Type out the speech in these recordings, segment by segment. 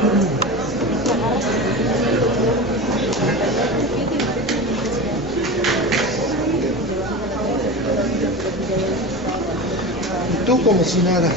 Y tú como si nada.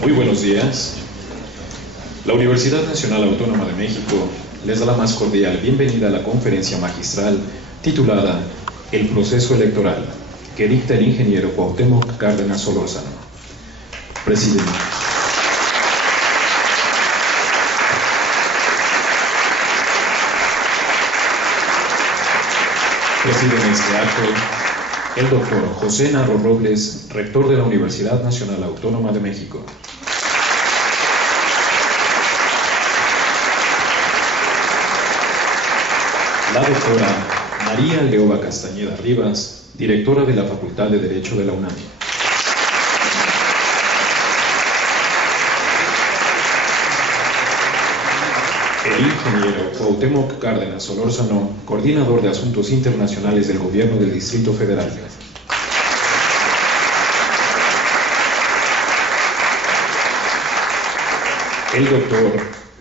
Muy buenos días. La Universidad Nacional Autónoma de México les da la más cordial bienvenida a la conferencia magistral titulada El proceso electoral, que dicta el ingeniero Cuauhtémoc Cárdenas Solórzano. Presidente. Preside en este acto el doctor José Narro Robles, rector de la Universidad Nacional Autónoma de México. La doctora María Leoba Castañeda Rivas, directora de la Facultad de Derecho de la UNAM. El ingeniero Cuauhtémoc Cárdenas Solórzano, coordinador de Asuntos Internacionales del Gobierno del Distrito Federal. El doctor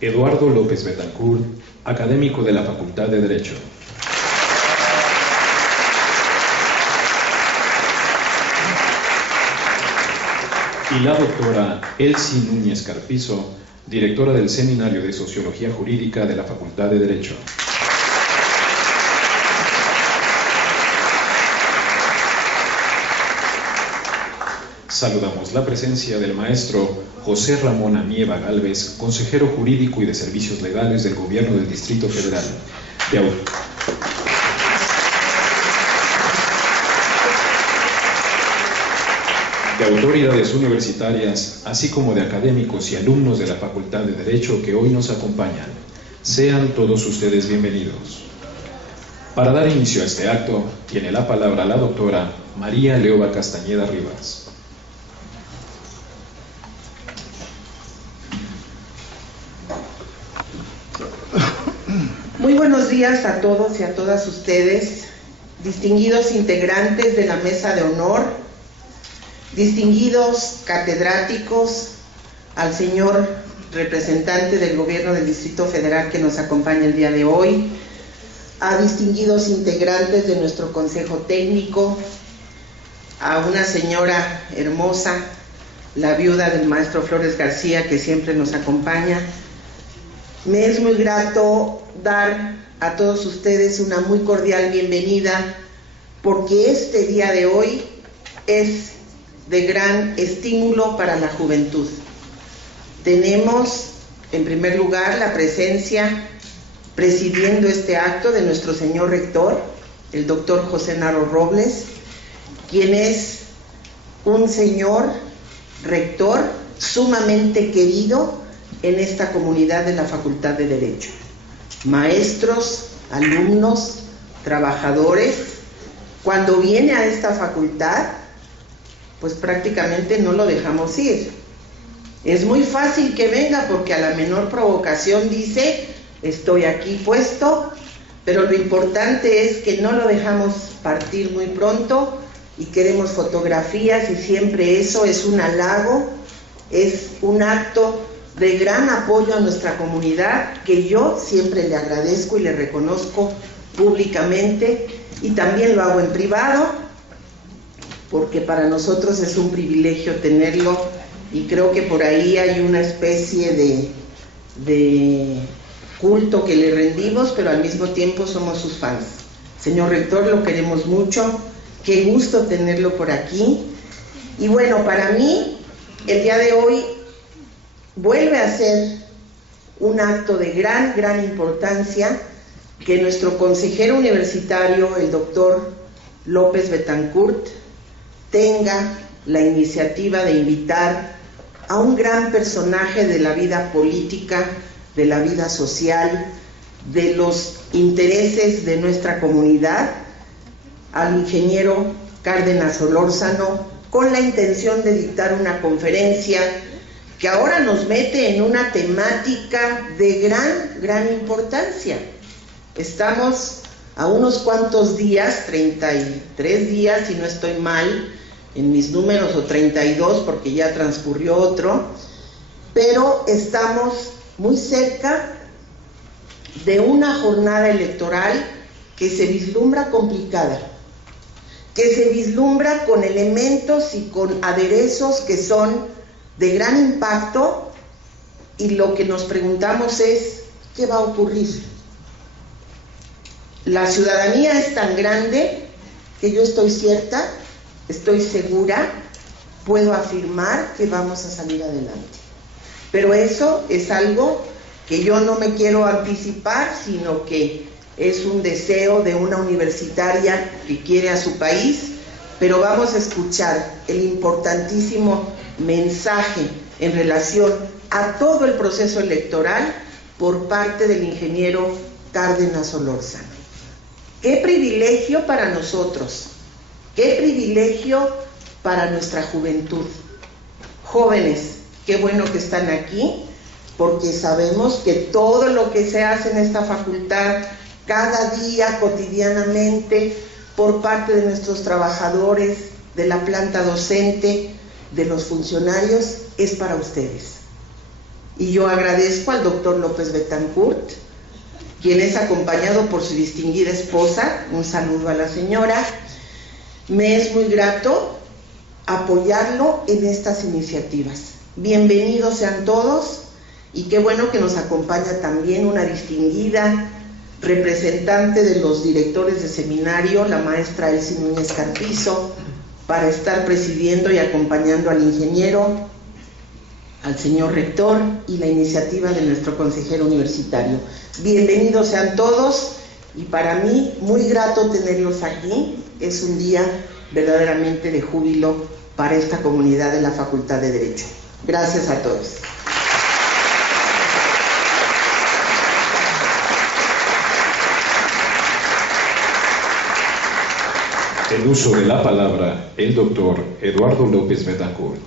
Eduardo López Betancourt, académico de la Facultad de Derecho. Y la doctora Elsie Núñez Carpizo, directora del Seminario de Sociología Jurídica de la Facultad de Derecho. Saludamos la presencia del maestro José Ramón Amieva Gálvez, consejero jurídico y de servicios legales del Gobierno del Distrito Federal. De autoridades universitarias, así como de académicos y alumnos de la Facultad de Derecho que hoy nos acompañan. Sean todos ustedes bienvenidos. Para dar inicio a este acto, tiene la palabra la doctora María Leoba Castañeda Rivas. Muy buenos días a todos y a todas ustedes, distinguidos integrantes de la Mesa de Honor, distinguidos catedráticos, al señor representante del Gobierno del Distrito Federal que nos acompaña el día de hoy, a distinguidos integrantes de nuestro Consejo Técnico, a una señora hermosa, la viuda del maestro Flores García, que siempre nos acompaña. Me es muy grato dar a todos ustedes una muy cordial bienvenida, porque este día de hoy es de gran estímulo para la juventud. Tenemos, en primer lugar, la presencia, presidiendo este acto, de nuestro señor rector, el doctor José Narro Robles, quien es un señor rector sumamente querido en esta comunidad de la Facultad de Derecho. Maestros, alumnos, trabajadores, cuando viene a esta facultad, pues prácticamente no lo dejamos ir. Es muy fácil que venga porque a la menor provocación dice, estoy aquí puesto, pero lo importante es que no lo dejamos partir muy pronto y queremos fotografías, y siempre eso es un halago, es un acto de gran apoyo a nuestra comunidad, que yo siempre le agradezco y le reconozco públicamente, y también lo hago en privado, porque para nosotros es un privilegio tenerlo, y creo que por ahí hay una especie de culto que le rendimos, pero al mismo tiempo somos sus fans. Señor rector, lo queremos mucho, qué gusto tenerlo por aquí. Y bueno, para mí, el día de hoy vuelve a ser un acto de gran importancia que nuestro consejero universitario, el doctor López Betancourt, tenga la iniciativa de invitar a un gran personaje de la vida política de la vida social, de los intereses de nuestra comunidad, al ingeniero Cárdenas Solórzano, con la intención de dictar una conferencia que ahora nos mete en una temática de gran importancia. Estamos a unos cuantos días, 33 días si no estoy mal en mis números, o 32 porque ya transcurrió otro, pero estamos muy cerca de una jornada electoral que se vislumbra complicada, que se vislumbra con elementos y con aderezos que son de gran impacto, y lo que nos preguntamos es, ¿qué va a ocurrir? La ciudadanía es tan grande que yo estoy cierta, estoy segura, puedo afirmar que vamos a salir adelante. Pero eso es algo que yo no me quiero anticipar, sino que es un deseo de una universitaria que quiere a su país, pero vamos a escuchar el importantísimo mensaje en relación a todo el proceso electoral por parte del ingeniero Cárdenas Solórzano. Qué privilegio para nosotros, qué privilegio para nuestra juventud. Jóvenes, qué bueno que están aquí, porque sabemos que todo lo que se hace en esta facultad, cada día, cotidianamente, por parte de nuestros trabajadores, de la planta docente, de los funcionarios, es para ustedes. Y yo agradezco al doctor López Betancourt, quien es acompañado por su distinguida esposa. Un saludo a la señora. Me es muy grato apoyarlo en estas iniciativas. Bienvenidos sean todos, y qué bueno que nos acompaña también una distinguida representante de los directores de seminario, la maestra Elsie Núñez Carpizo, para estar presidiendo y acompañando al ingeniero, al señor rector y la iniciativa de nuestro consejero universitario. Bienvenidos sean todos, y para mí muy grato tenerlos aquí. Es un día verdaderamente de júbilo para esta comunidad de la Facultad de Derecho. Gracias a todos. El uso de la palabra, el doctor Eduardo López Betancourt.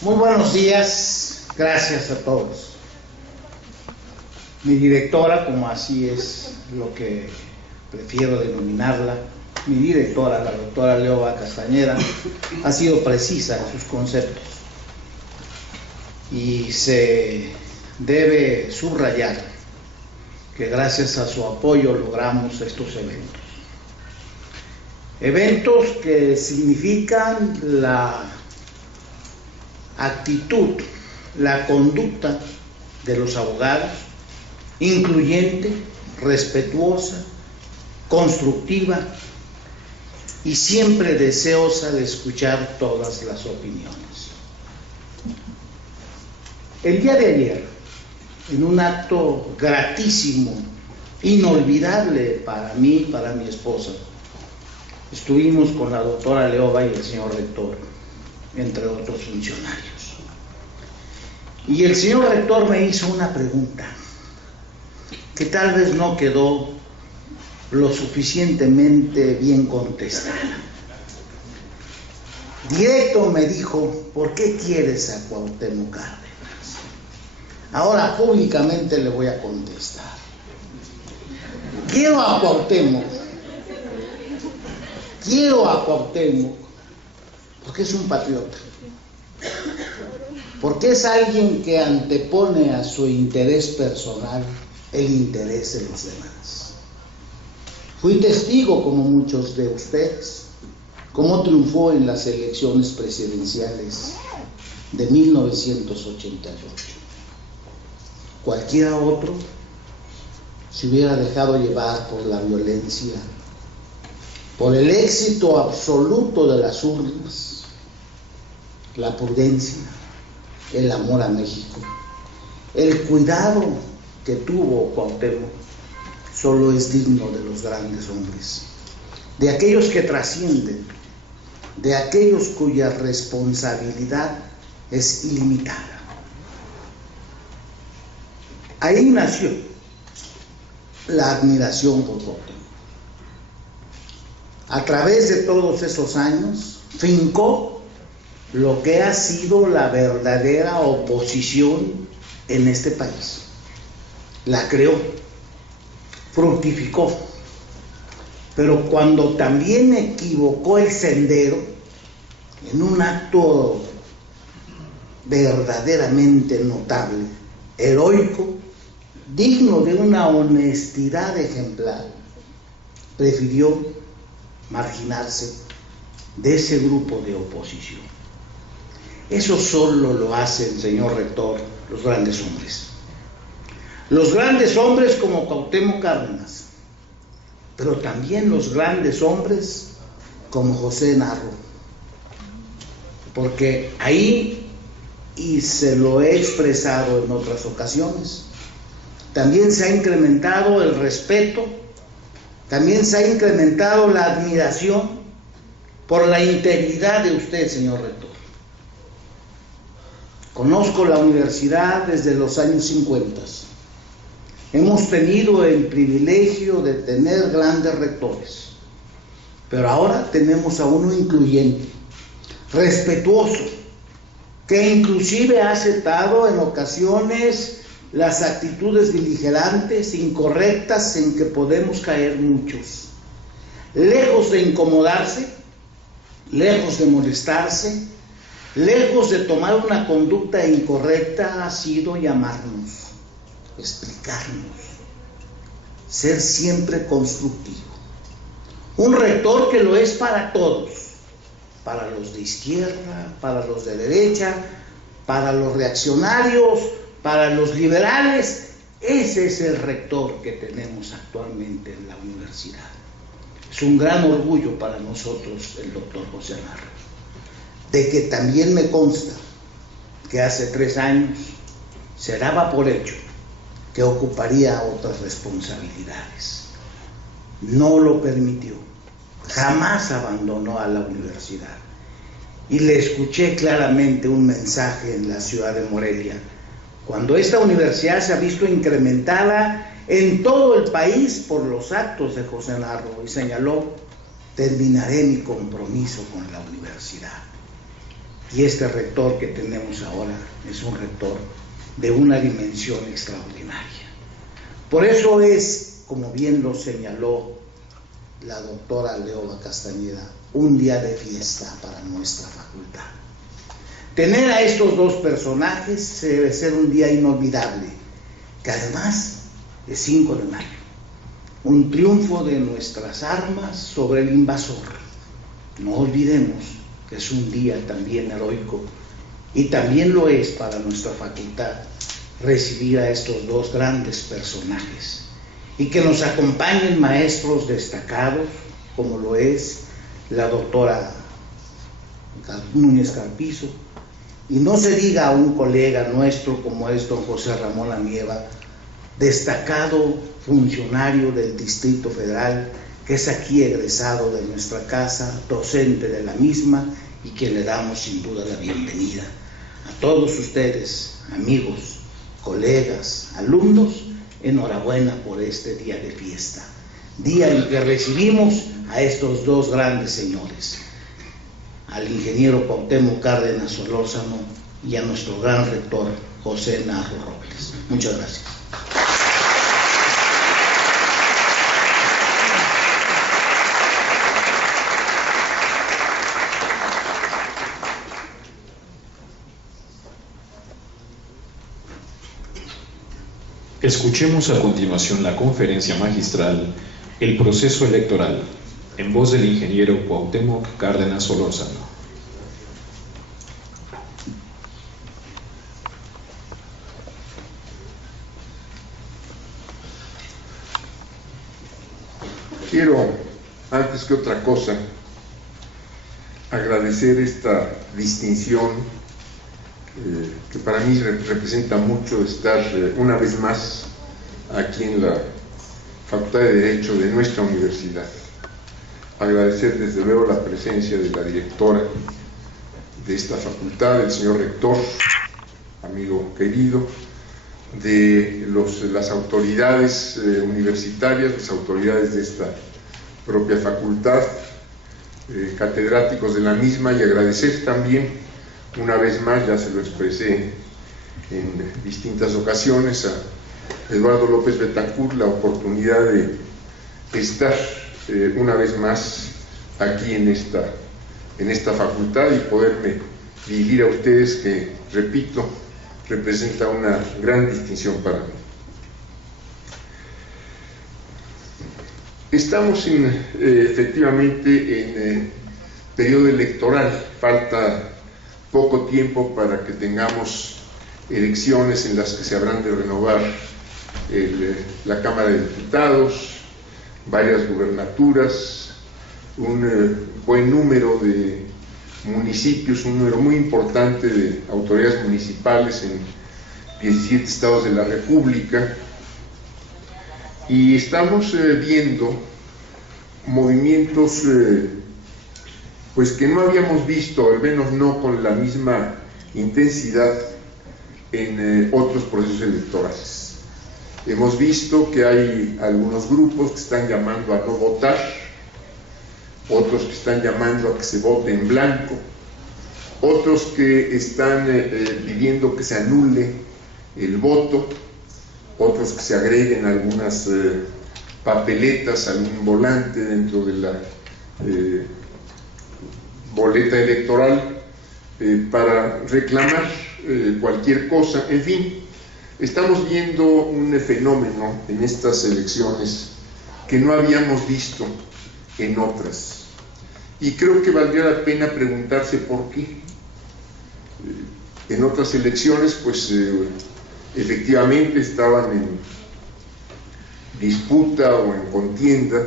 Muy buenos días, gracias a todos. Mi directora, como así es lo que prefiero denominarla, mi directora, la doctora Leoba Castañeda, ha sido precisa en sus conceptos y se debe subrayar que gracias a su apoyo logramos estos eventos. Eventos que significan la actitud, la conducta de los abogados, incluyente, respetuosa, constructiva y siempre deseosa de escuchar todas las opiniones. El día de ayer, en un acto gratísimo, inolvidable para mí y para mi esposa, estuvimos con la doctora Leoba y el señor rector, entre otros funcionarios. Y el señor rector me hizo una pregunta que tal vez no quedó lo suficientemente bien contestada. Directo me dijo: ¿por qué quieres a Cuauhtémoc Cárdenas? Ahora públicamente le voy a contestar. Quiero a Cuauhtémoc porque es un patriota, porque es alguien que antepone a su interés personal el interés de los demás. Fui testigo, como muchos de ustedes, cómo triunfó en las elecciones presidenciales de 1988. Cualquiera otro se hubiera dejado llevar por la violencia, por el éxito absoluto de las urnas, la prudencia, el amor a México, el cuidado que tuvo Cuauhtémoc, solo es digno de los grandes hombres, de aquellos que trascienden, de aquellos cuya responsabilidad es ilimitada. Ahí nació la admiración por Cuauhtémoc. A través de todos esos años, fincó lo que ha sido la verdadera oposición en este país. La creó, fructificó, pero cuando también equivocó el sendero, en un acto verdaderamente notable, heroico, digno de una honestidad ejemplar, prefirió marginarse de ese grupo de oposición. Eso solo lo hacen, señor rector, los grandes hombres. Los grandes hombres como Cuauhtémoc Cárdenas, pero también los grandes hombres como José Narro, porque ahí, y se lo he expresado en otras ocasiones, también se ha incrementado el respeto, también se ha incrementado la admiración por la integridad de usted, señor rector. Conozco la universidad desde los años 50. Hemos tenido el privilegio de tener grandes rectores, pero ahora tenemos a uno incluyente, respetuoso, que inclusive ha aceptado en ocasiones las actitudes beligerantes, incorrectas en que podemos caer muchos. Lejos de incomodarse, lejos de molestarse, lejos de tomar una conducta incorrecta, ha sido llamarnos, explicarnos, ser siempre constructivo. Un rector que lo es para todos, para los de izquierda, para los de derecha, para los reaccionarios, para los liberales. Ese es el rector que tenemos actualmente en la universidad. Es un gran orgullo para nosotros el doctor José Narro, de que también me consta que hace 3 años se daba por hecho que ocuparía otras responsabilidades. No lo permitió, jamás abandonó a la universidad. Y le escuché claramente un mensaje en la ciudad de Morelia, cuando esta universidad se ha visto incrementada en todo el país por los actos de José Narro, y señaló: terminaré mi compromiso con la universidad. Y este rector que tenemos ahora es un rector de una dimensión extraordinaria. Por eso es, como bien lo señaló la doctora Leoba Castañeda, un día de fiesta para nuestra facultad. Tener a estos dos personajes debe ser un día inolvidable, que además es 5 de mayo, un triunfo de nuestras armas sobre el invasor. No olvidemos que es un día también heroico, y también lo es para nuestra facultad recibir a estos dos grandes personajes, y que nos acompañen maestros destacados, como lo es la doctora Núñez Carpizo, y no se diga a un colega nuestro como es don José Ramón Amieva, destacado funcionario del Distrito Federal, que es aquí egresado de nuestra casa, docente de la misma, y que le damos sin duda la bienvenida. A todos ustedes, amigos, colegas, alumnos, enhorabuena por este día de fiesta, día en que recibimos a estos dos grandes señores, al ingeniero Cuauhtémoc Cárdenas Solórzano y a nuestro gran rector José Narro Robles. Muchas gracias. Escuchemos a continuación la conferencia magistral El proceso electoral, en voz del ingeniero Cuauhtémoc Cárdenas Solórzano. Quiero, antes que otra cosa, agradecer esta distinción que para mí representa mucho estar una vez más aquí en la Facultad de Derecho de nuestra universidad. Agradecer desde luego la presencia de la directora de esta facultad, el señor rector, amigo querido, de las autoridades universitarias, las autoridades de esta propia facultad, catedráticos de la misma, y agradecer también una vez más, ya se lo expresé en distintas ocasiones, a Eduardo López Betancourt la oportunidad de estar una vez más aquí en esta facultad y poderme dirigir a ustedes, que, repito, representa una gran distinción para mí. Estamos efectivamente en periodo electoral, falta poco tiempo para que tengamos elecciones en las que se habrán de renovar la Cámara de Diputados, varias gubernaturas, un buen número de municipios, un número muy importante de autoridades municipales en 17 estados de la República, y estamos viendo movimientos pues que no habíamos visto, al menos no con la misma intensidad, en otros procesos electorales. Hemos visto que hay algunos grupos que están llamando a no votar, otros que están llamando a que se vote en blanco, otros que están pidiendo que se anule el voto, otros que se agreguen algunas papeletas, algún volante dentro de la boleta electoral para reclamar cualquier cosa. En fin, estamos viendo un fenómeno en estas elecciones que no habíamos visto en otras, y creo que valdría la pena preguntarse por qué. En otras elecciones, pues efectivamente estaban en disputa o en contienda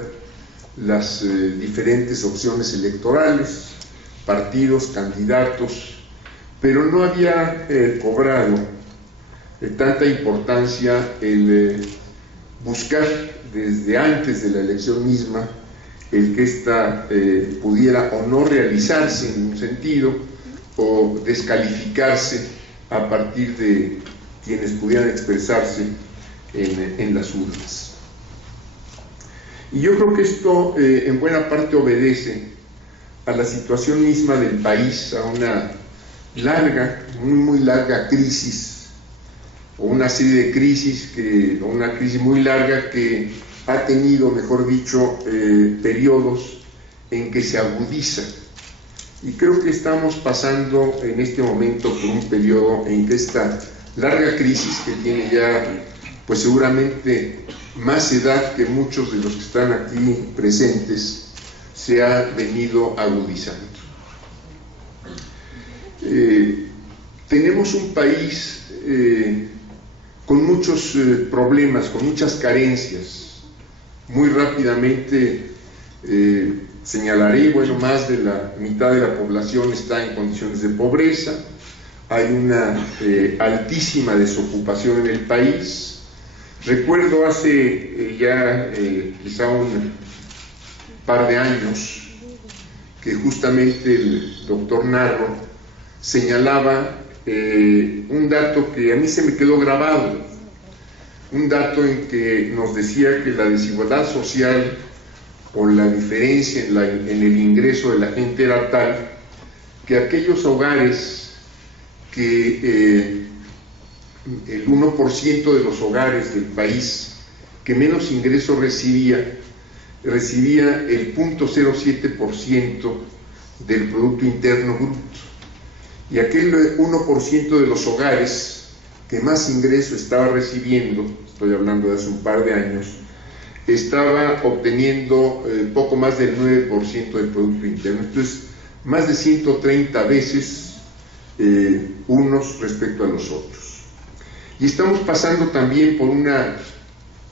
las diferentes opciones electorales, partidos, candidatos, pero no había cobrado tanta importancia el buscar desde antes de la elección misma el que ésta pudiera o no realizarse en un sentido, o descalificarse a partir de quienes pudieran expresarse en las urnas. Y yo creo que esto en buena parte obedece a la situación misma del país, a una larga, muy larga crisis, o una serie de crisis, o una crisis muy larga que ha tenido, mejor dicho, periodos en que se agudiza. Y creo que estamos pasando en este momento por un periodo en que esta larga crisis, que tiene ya pues seguramente más edad que muchos de los que están aquí presentes, se ha venido agudizando. Tenemos un país con muchos problemas, con muchas carencias. Muy rápidamente señalaré, bueno, más de la mitad de la población está en condiciones de pobreza, hay una altísima desocupación en el país. Recuerdo hace quizá un par de años que justamente el doctor Narro señalaba un dato que a mí se me quedó grabado, un dato en que nos decía que la desigualdad social o la diferencia en el ingreso de la gente era tal que aquellos hogares que el 1% de los hogares del país que menos ingreso recibía el 0.07% del Producto Interno Bruto, y aquel 1% de los hogares que más ingreso estaba recibiendo, estoy hablando de hace un par de años, estaba obteniendo poco más del 9% del Producto Interno. Entonces, más de 130 veces unos respecto a los otros. Y estamos pasando también por una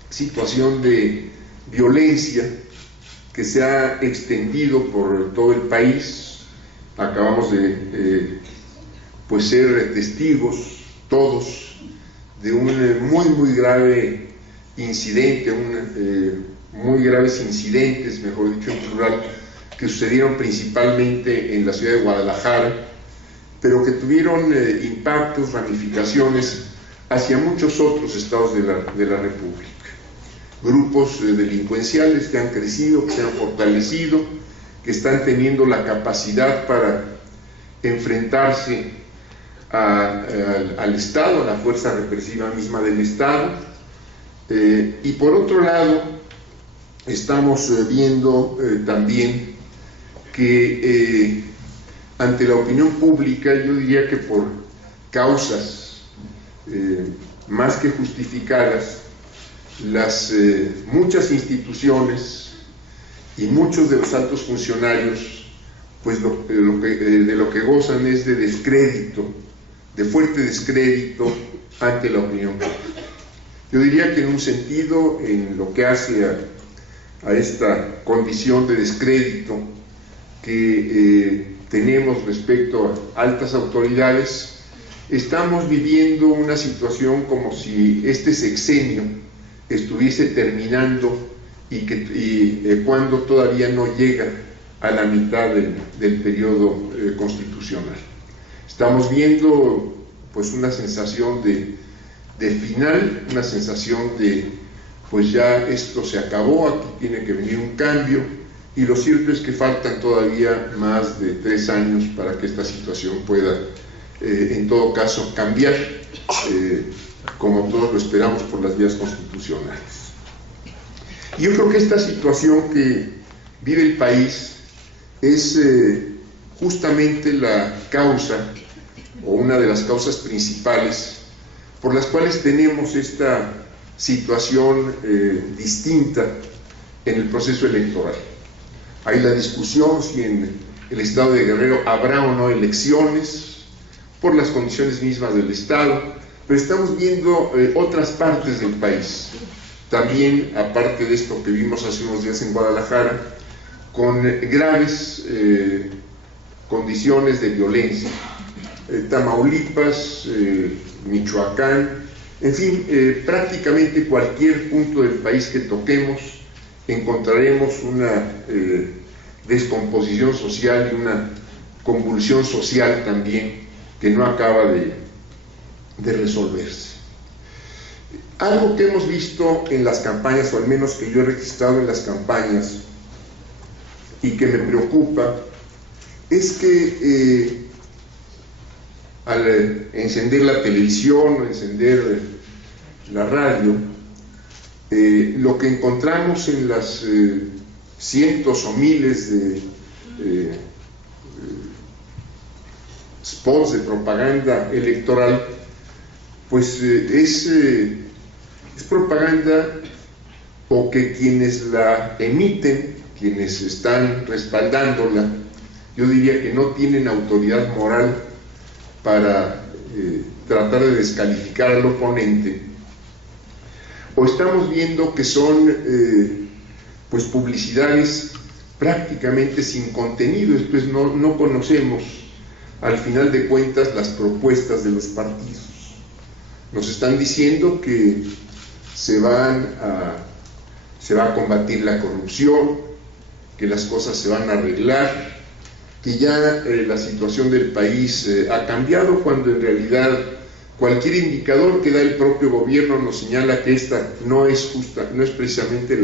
situación de violencia que se ha extendido por todo el país. Acabamos de pues ser testigos todos de un muy grave incidente, muy graves incidentes, mejor dicho en plural, que sucedieron principalmente en la ciudad de Guadalajara, pero que tuvieron impactos, ramificaciones hacia muchos otros estados de la República. Grupos delincuenciales que han crecido, que se han fortalecido, que están teniendo la capacidad para enfrentarse al Estado, a la fuerza represiva misma del Estado. Y por otro lado, estamos viendo también que ante la opinión pública, yo diría que por causas más que justificadas, las muchas instituciones y muchos de los altos funcionarios, pues de lo que gozan es de descrédito, de fuerte descrédito ante la opinión pública. Yo diría que en un sentido, en lo que hace a esta condición de descrédito que tenemos respecto a altas autoridades, estamos viviendo una situación como si este sexenio estuviese terminando y cuando todavía no llega a la mitad del periodo constitucional. Estamos viendo pues una sensación de final, una sensación de pues ya esto se acabó, aquí tiene que venir un cambio, y lo cierto es que faltan todavía más de 3 años para que esta situación pueda en todo caso cambiar, como todos lo esperamos, por las vías constitucionales. Yo creo que esta situación que vive el país es justamente la causa, o una de las causas principales, por las cuales tenemos esta situación distinta en el proceso electoral. Hay la discusión si en el estado de Guerrero habrá o no elecciones, por las condiciones mismas del estado, pero estamos viendo otras partes del país, también aparte de esto que vimos hace unos días en Guadalajara, con graves condiciones de violencia. Tamaulipas, Michoacán, en fin, prácticamente cualquier punto del país que toquemos encontraremos una descomposición social y una convulsión social también que no acaba de resolverse. Algo que hemos visto en las campañas, o al menos que yo he registrado en las campañas, y que me preocupa, es que al encender la televisión o encender la radio, lo que encontramos en las cientos o miles de spots de propaganda electoral, pues es propaganda, o que quienes la emiten, quienes están respaldándola, yo diría que no tienen autoridad moral para tratar de descalificar al oponente, o estamos viendo que son pues publicidades prácticamente sin contenido. Después no conocemos al final de cuentas las propuestas de los partidos. Nos están diciendo que se va a combatir la corrupción, que las cosas se van a arreglar, que ya la situación del país ha cambiado, cuando en realidad cualquier indicador que da el propio gobierno nos señala que esta no es justa, no es precisamente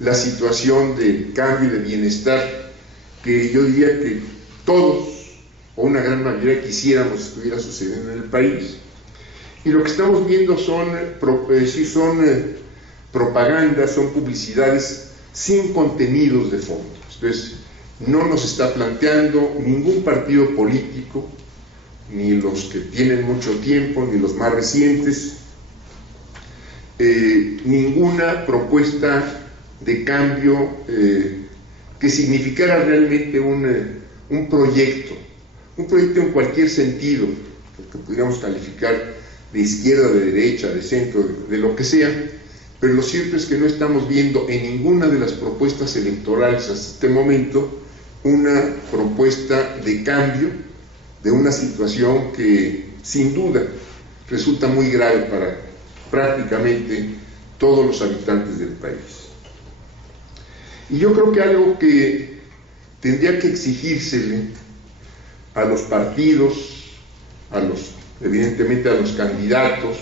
la situación de cambio y de bienestar que yo diría que todos, o una gran mayoría, quisiéramos estuviera sucediendo en el país. Y lo que estamos viendo son propagandas, son publicidades sin contenidos de fondo. Entonces, no nos está planteando ningún partido político, ni los que tienen mucho tiempo, ni los más recientes, ninguna propuesta de cambio que significara realmente un proyecto en cualquier sentido, que pudiéramos calificar de izquierda, de derecha, de centro, de lo que sea, pero lo cierto es que no estamos viendo en ninguna de las propuestas electorales hasta este momento una propuesta de cambio de una situación que sin duda resulta muy grave para prácticamente todos los habitantes del país. Y yo creo que algo que tendría que exigírsele a los partidos, evidentemente a los candidatos,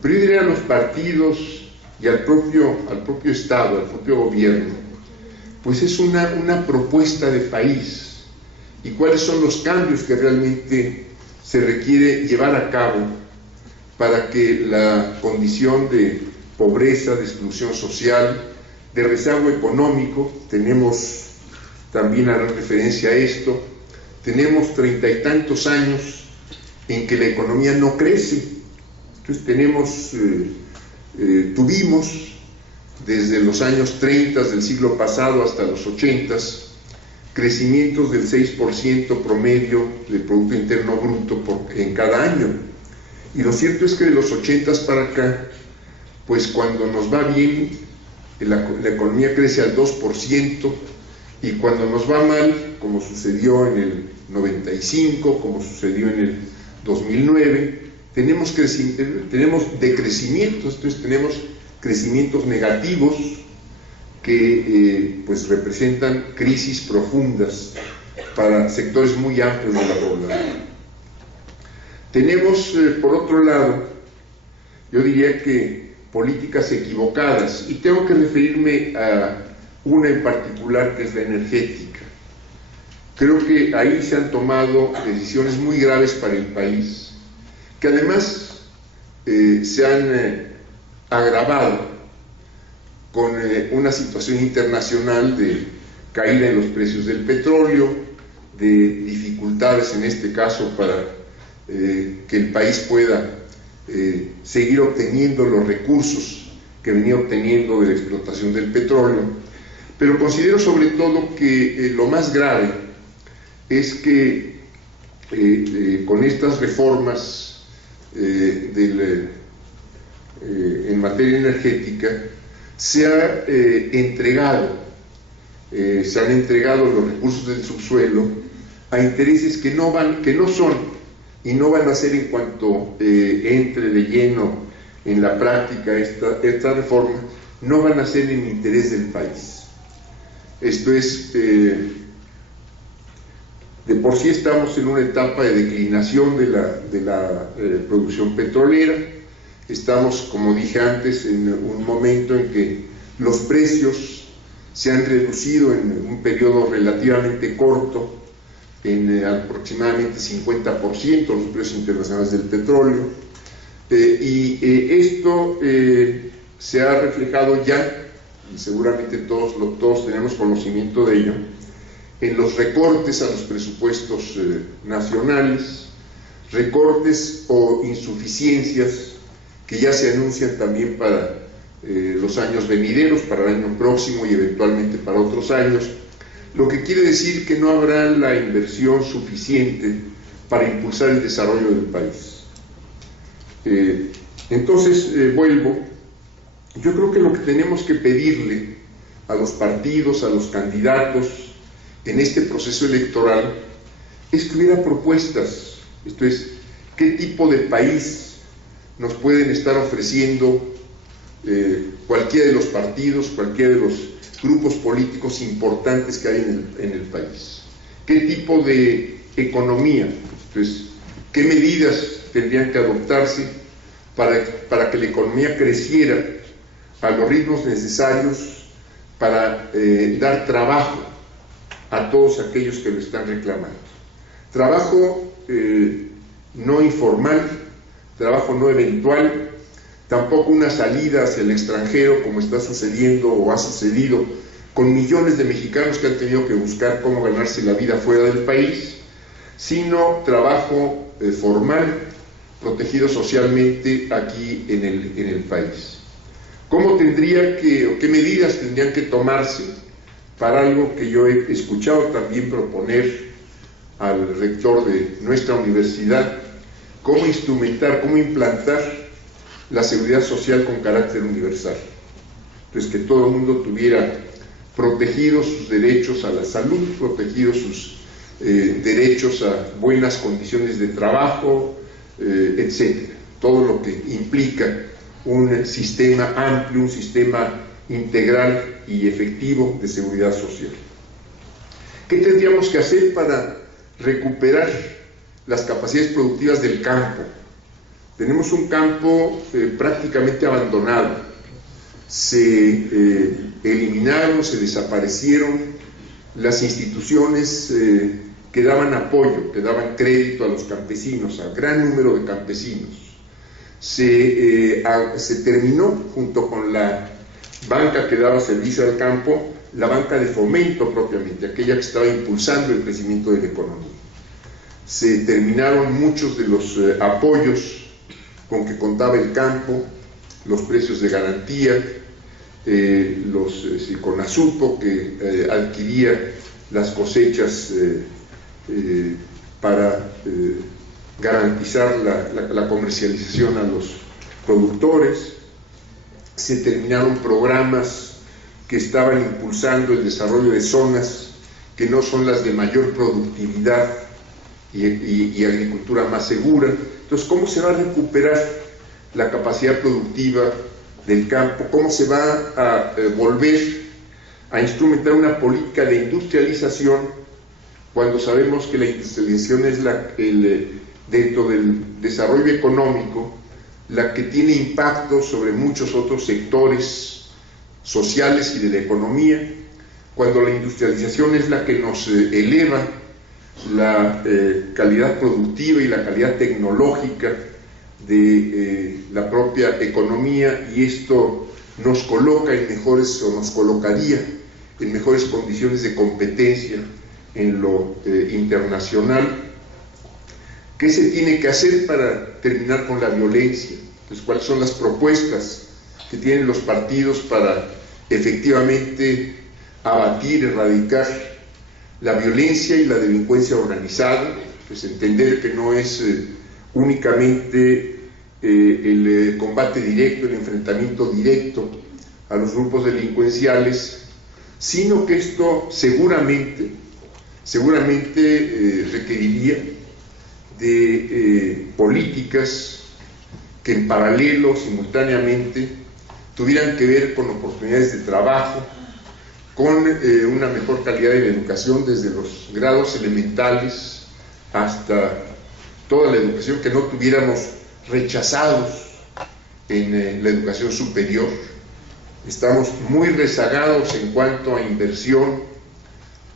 pero yo diría a los partidos y al propio Estado, al propio gobierno, pues es una propuesta de país, y cuáles son los cambios que realmente se requiere llevar a cabo para que la condición de pobreza, de exclusión social, de rezago económico, tenemos, también harán referencia a esto, tenemos 30 y tantos años en que la economía no crece. Entonces tuvimos desde los años 30 del siglo pasado hasta los 80 crecimientos del 6% promedio del Producto Interno Bruto en cada año. Y lo cierto es que de los 80 para acá, pues cuando nos va bien, la economía crece al 2%, y cuando nos va mal, como sucedió en el 95, como sucedió en el 2009, tenemos decrecimientos, entonces tenemos crecimientos negativos que pues representan crisis profundas para sectores muy amplios de la población. Tenemos, por otro lado, yo diría que políticas equivocadas, y tengo que referirme a una en particular, que es la energética. Creo que ahí se han tomado decisiones muy graves para el país, que además se han agravado con una situación internacional de caída en los precios del petróleo, de dificultades en este caso para que el país pueda seguir obteniendo los recursos que venía obteniendo de la explotación del petróleo. Pero considero sobre todo que lo más grave es que con estas reformas en materia energética se han entregado los recursos del subsuelo a intereses que no son y no van a ser, en cuanto entre de lleno en la práctica esta reforma, no van a ser en interés del país. Esto es, de por sí estamos en una etapa de declinación de la producción petrolera. Estamos, como dije antes, en un momento en que los precios se han reducido en un periodo relativamente corto, en aproximadamente 50% los precios internacionales del petróleo, esto se ha reflejado ya, y seguramente todos tenemos conocimiento de ello, en los recortes a los presupuestos nacionales, recortes o insuficiencias que ya se anuncian también para los años venideros, para el año próximo y eventualmente para otros años, lo que quiere decir que no habrá la inversión suficiente para impulsar el desarrollo del país. Entonces, vuelvo, yo creo que lo que tenemos que pedirle a los partidos, a los candidatos en este proceso electoral es que hubiera propuestas. Esto es, ¿qué tipo de país nos pueden estar ofreciendo cualquiera de los partidos, cualquiera de los grupos políticos importantes que hay en el país? ¿Qué tipo de economía? Entonces, ¿qué medidas tendrían que adoptarse para que la economía creciera a los ritmos necesarios para dar trabajo a todos aquellos que lo están reclamando? Trabajo no informal, trabajo no eventual, tampoco una salida hacia el extranjero, como está sucediendo o ha sucedido con millones de mexicanos que han tenido que buscar cómo ganarse la vida fuera del país, sino trabajo formal, protegido socialmente aquí en el país. ¿Cómo qué medidas tendrían que tomarse para algo que yo he escuchado también proponer al rector de nuestra universidad? ¿Cómo instrumentar, cómo implantar la seguridad social con carácter universal? Entonces, que todo el mundo tuviera protegidos sus derechos a la salud, protegidos sus derechos a buenas condiciones de trabajo, etcétera. Todo lo que implica un sistema amplio, un sistema integral y efectivo de seguridad social. ¿Qué tendríamos que hacer para recuperar las capacidades productivas del campo, Tenemos un campo prácticamente abandonado. Se eliminaron, se desaparecieron las instituciones que daban apoyo, que daban crédito a los campesinos, al gran número de campesinos. Se terminó, junto con la banca que daba servicio al campo, la banca de fomento propiamente, aquella que estaba impulsando el crecimiento de la economía. Se terminaron muchos de los apoyos con que contaba el campo, los precios de garantía, los Conasupo que adquiría las cosechas para garantizar la comercialización a los productores. Se terminaron programas que estaban impulsando el desarrollo de zonas que no son las de mayor productividad y agricultura más segura. Entonces, ¿cómo se va a recuperar la capacidad productiva del campo? ¿Cómo se va a volver a instrumentar una política de industrialización cuando sabemos que la industrialización es dentro del desarrollo económico la que tiene impacto sobre muchos otros sectores sociales y de la economía, cuando la industrialización es la que nos eleva la calidad productiva y la calidad tecnológica de la propia economía, y esto nos coloca en mejores, o nos colocaría en mejores condiciones de competencia en lo internacional. ¿Qué se tiene que hacer para terminar con la violencia? Pues, ¿cuáles son las propuestas que tienen los partidos para efectivamente abatir, erradicar la violencia y la delincuencia organizada? Pues entender que no es únicamente el combate directo, el enfrentamiento directo a los grupos delincuenciales, sino que esto seguramente requeriría de políticas que en paralelo, simultáneamente, tuvieran que ver con oportunidades de trabajo, con una mejor calidad de la educación desde los grados elementales hasta toda la educación, que no tuviéramos rechazados en la educación superior. Estamos muy rezagados en cuanto a inversión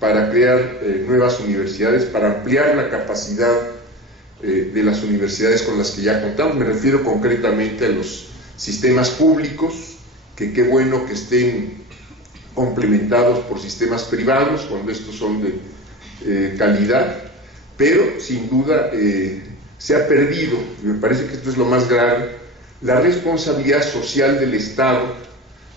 para crear nuevas universidades, para ampliar la capacidad de las universidades con las que ya contamos. Me refiero concretamente a los sistemas públicos, que qué bueno que estén complementados por sistemas privados cuando estos son de calidad, pero sin duda se ha perdido, y me parece que esto es lo más grave, la responsabilidad social del Estado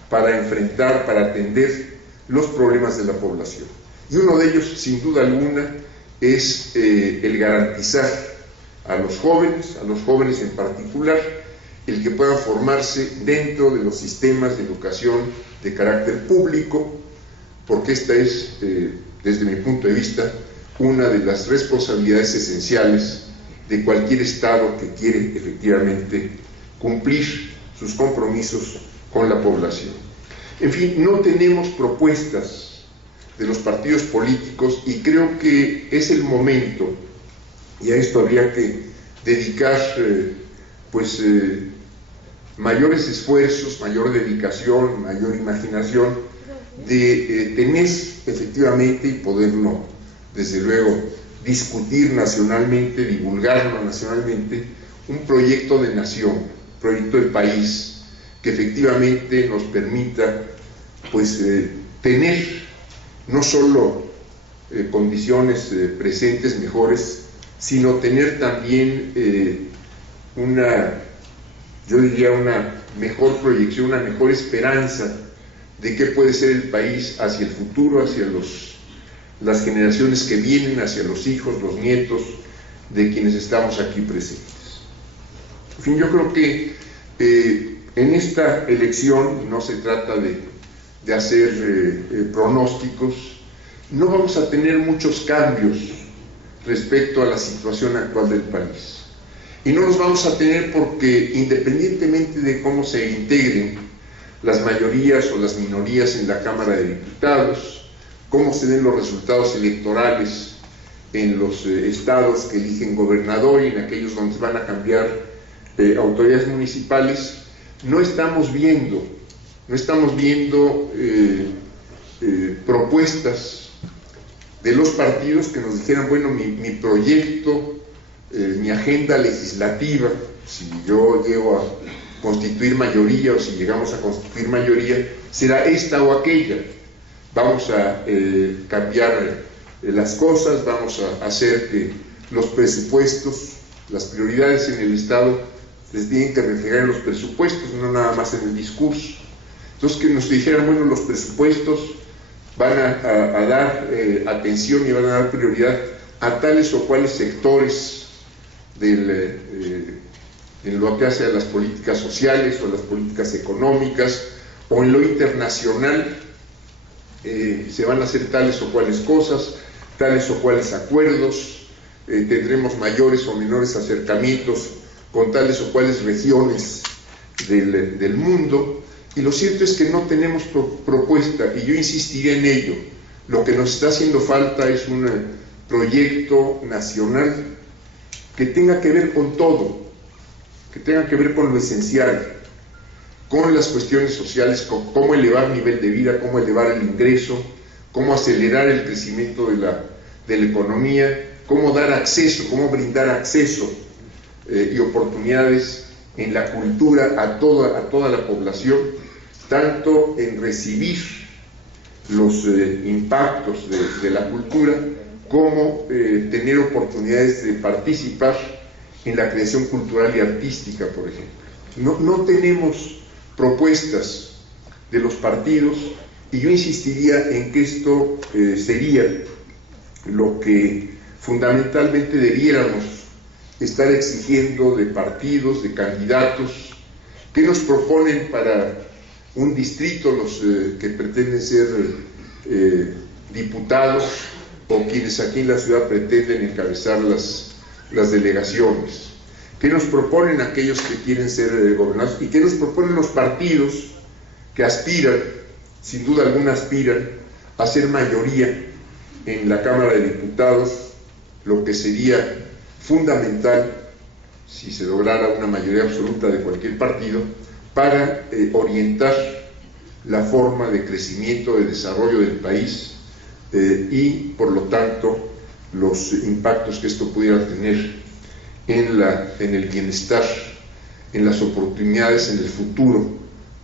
para enfrentar, para atender los problemas de la población. Y uno de ellos, sin duda alguna, es el garantizar a los jóvenes en particular, el que puedan formarse dentro de los sistemas de educación de carácter público, porque esta es, desde mi punto de vista, una de las responsabilidades esenciales de cualquier Estado que quiere efectivamente cumplir sus compromisos con la población. En fin, no tenemos propuestas de los partidos políticos, y creo que es el momento, y a esto habría que dedicar mayores esfuerzos, mayor dedicación, mayor imaginación, de tener efectivamente, y poderlo desde luego discutir nacionalmente, divulgarlo nacionalmente, un proyecto de nación, un proyecto de país que efectivamente nos permita tener no solo condiciones presentes mejores, sino tener también yo diría una mejor proyección, una mejor esperanza de qué puede ser el país hacia el futuro, hacia las generaciones que vienen, hacia los hijos, los nietos de quienes estamos aquí presentes. En fin, yo creo que en esta elección, y no se trata de hacer pronósticos, no vamos a tener muchos cambios respecto a la situación actual del país. Y no los vamos a tener porque, independientemente de cómo se integren las mayorías o las minorías en la Cámara de Diputados, cómo se den los resultados electorales en los estados que eligen gobernador y en aquellos donde van a cambiar autoridades municipales, no estamos viendo propuestas de los partidos que nos dijeran, bueno, mi proyecto, mi agenda legislativa, si yo llego a constituir mayoría o si llegamos a constituir mayoría, será esta o aquella. Vamos a cambiar las cosas, vamos a hacer que los presupuestos, las prioridades en el Estado les tienen que reflejar en los presupuestos, no nada más en el discurso. Entonces, que nos dijeran, bueno, los presupuestos van a dar atención y van a dar prioridad a tales o cuales sectores en lo que hace a las políticas sociales o las políticas económicas, o en lo internacional se van a hacer tales o cuales cosas, tales o cuales acuerdos, tendremos mayores o menores acercamientos con tales o cuales regiones del mundo, y lo cierto es que no tenemos propuesta, y yo insistiría en ello. Lo que nos está haciendo falta es un proyecto nacional que tenga que ver con todo, que tenga que ver con lo esencial, con las cuestiones sociales, con cómo elevar nivel de vida, cómo elevar el ingreso, cómo acelerar el crecimiento de la economía, cómo dar acceso, cómo brindar acceso y oportunidades en la cultura a toda la población, tanto en recibir los impactos de la cultura, como tener oportunidades de participar en la creación cultural y artística, por ejemplo. No tenemos propuestas de los partidos, y yo insistiría en que esto sería lo que fundamentalmente debiéramos estar exigiendo de partidos, de candidatos, que nos proponen para un distrito los que pretenden ser diputados, o quienes aquí en la ciudad pretenden encabezar las delegaciones. ¿Qué nos proponen aquellos que quieren ser gobernados? ¿Y qué nos proponen los partidos que aspiran, sin duda alguna aspiran, a ser mayoría en la Cámara de Diputados, lo que sería fundamental, si se lograra una mayoría absoluta de cualquier partido, para orientar la forma de crecimiento, de desarrollo del país, y por lo tanto los impactos que esto pudiera tener en el bienestar, en las oportunidades, en el futuro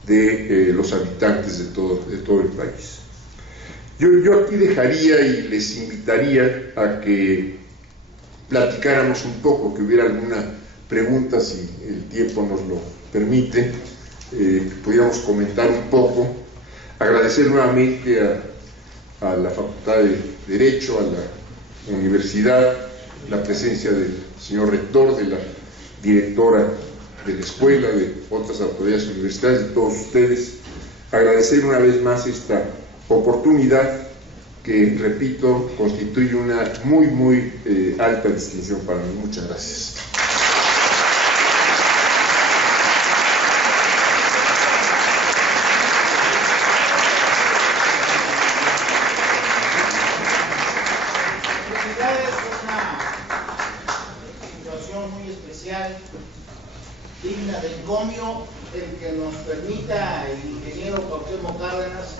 de los habitantes de todo el país. Yo aquí dejaría y les invitaría a que platicáramos un poco, que hubiera alguna pregunta, si el tiempo nos lo permite, que pudiéramos comentar un poco. Agradecer nuevamente a la Facultad de Derecho, a la Universidad, la presencia del señor rector, de la directora de la escuela, de otras autoridades universitarias, de todos ustedes. Agradecer una vez más esta oportunidad que, repito, constituye una muy alta distinción para mí. Muchas gracias. Digna de encomio el que nos permita el ingeniero Cuauhtémoc Cárdenas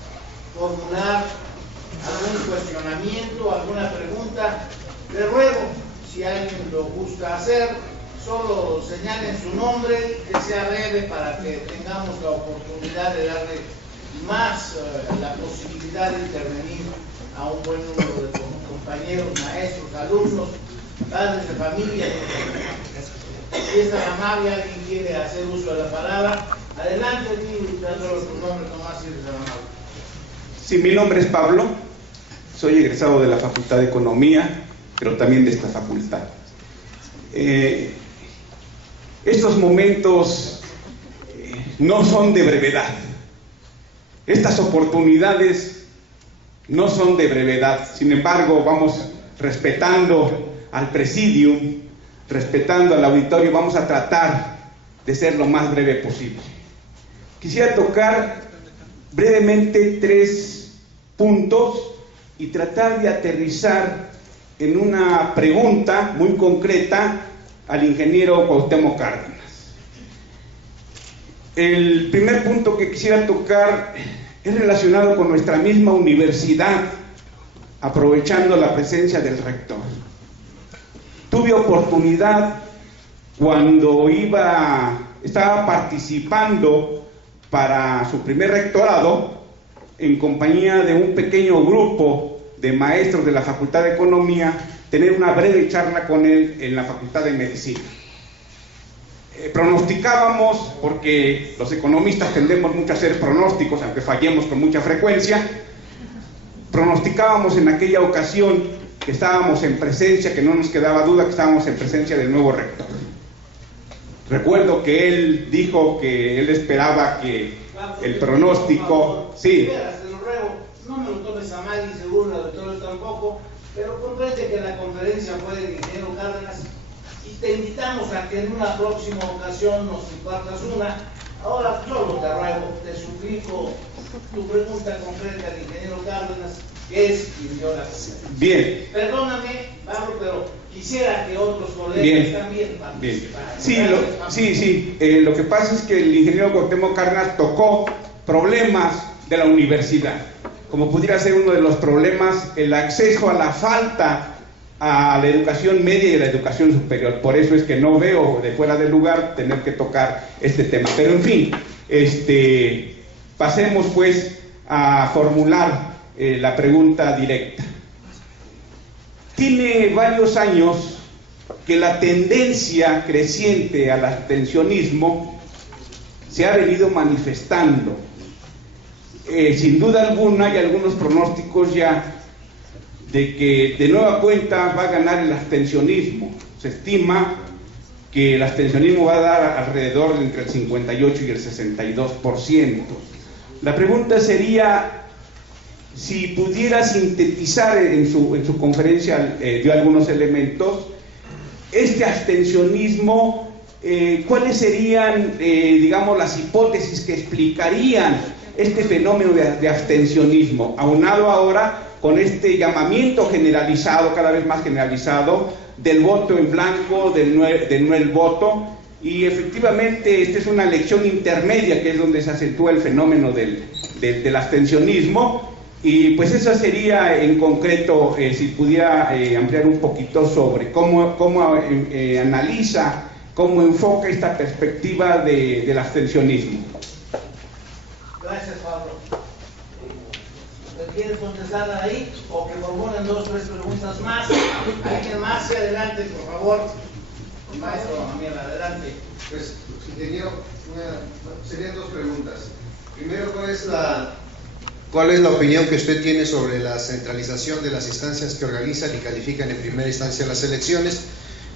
formular algún cuestionamiento, alguna pregunta. Le ruego, si alguien lo gusta hacer, solo señalen su nombre, que sea breve para que tengamos la oportunidad de darle más la posibilidad de intervenir a un buen número de compañeros, maestros, alumnos, padres de familia. Si es tan amable, alguien quiere hacer uso de la palabra, adelante, dándole su nombre, Tomás, si eres tan amable. Sí, mi nombre es Pablo, soy egresado de la Facultad de Economía, pero también de esta facultad. Estos momentos no son de brevedad, estas oportunidades no son de brevedad. Sin embargo, vamos respetando al presidium, respetando al auditorio, vamos a tratar de ser lo más breve posible. Quisiera tocar brevemente 3 puntos y tratar de aterrizar en una pregunta muy concreta al ingeniero Cuauhtémoc Cárdenas. El primer punto que quisiera tocar es relacionado con nuestra misma universidad, aprovechando la presencia del rector. Tuve oportunidad cuando estaba participando para su primer rectorado en compañía de un pequeño grupo de maestros de la Facultad de Economía, tener una breve charla con él en la Facultad de Medicina. Pronosticábamos, porque los economistas tendemos mucho a hacer pronósticos, aunque fallemos con mucha frecuencia, pronosticábamos en aquella ocasión que estábamos en presencia, que no nos quedaba duda que estábamos en presencia del nuevo rector. Recuerdo que él dijo que él esperaba que el pronóstico... Sí. Te lo ruego, no me lo tomes a mal y seguro la doctora tampoco, pero comprende que la conferencia fue del ingeniero Cárdenas y te invitamos a que en una próxima ocasión nos impartas una. Ahora solo te ruego, te suplico tu pregunta concreta al ingeniero Cárdenas, que es quien dio la conferencia. Bien. Perdóname, Pablo, pero quisiera que otros colegas también participaran. Sí. Lo que pasa es que el ingeniero Cuauhtémoc Cárdenas tocó problemas de la universidad, como pudiera ser uno de los problemas el acceso a la falta a la educación media y a la educación superior. Por eso es que no veo de fuera del lugar tener que tocar este tema. Pero en fin, pasemos pues a formular la pregunta directa. Tiene varios años que la tendencia creciente al abstencionismo se ha venido manifestando. Sin duda alguna hay algunos pronósticos ya de que de nueva cuenta va a ganar el abstencionismo. Se estima que el abstencionismo va a dar alrededor de entre el 58 y el 62%. La pregunta sería, si pudiera sintetizar en su conferencia, dio algunos elementos, este abstencionismo, ¿cuáles serían, digamos, las hipótesis que explicarían este fenómeno de abstencionismo, aunado ahora con este llamamiento generalizado, cada vez más generalizado, del voto en blanco, del no el voto? Y efectivamente esta es una elección intermedia, que es donde se acentúa el fenómeno del abstencionismo. Y pues eso sería en concreto, si pudiera ampliar un poquito sobre cómo analiza, cómo enfoca esta perspectiva del abstencionismo. Gracias, Pablo. ¿Quieres contestar ahí o que formulen 2 o 3 preguntas más? Alguien más, sí, adelante, por favor. Maestro, Daniel, adelante. Pues, ingeniero, serían 2 preguntas. Primero, ¿cuál es la opinión que usted tiene sobre la centralización de las instancias que organizan y califican en primera instancia las elecciones?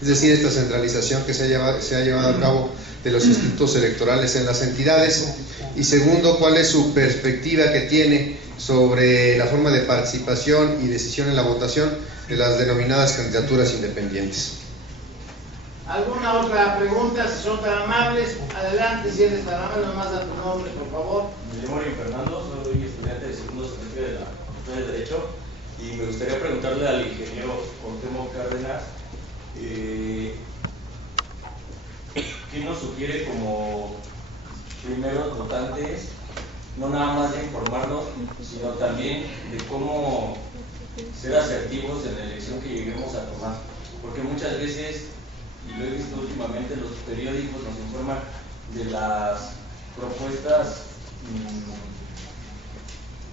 Es decir, esta centralización que se ha llevado a cabo de los institutos electorales en las entidades. Y segundo, ¿cuál es su perspectiva que tiene sobre la forma de participación y decisión en la votación de las denominadas candidaturas independientes? ¿Alguna otra pregunta? Si son tan amables, adelante. Si eres tan amable, nomás da tu nombre, por favor. Me llamo Mario Fernando, soy estudiante de segundo semestre de la Facultad de Derecho y me gustaría preguntarle al ingeniero Cuauhtémoc Cárdenas ¿qué nos sugiere como primeros votantes, no nada más de informarnos, sino también de cómo ser asertivos en la elección que lleguemos a tomar? Porque muchas veces, y lo he visto últimamente, los periódicos nos informan de las propuestas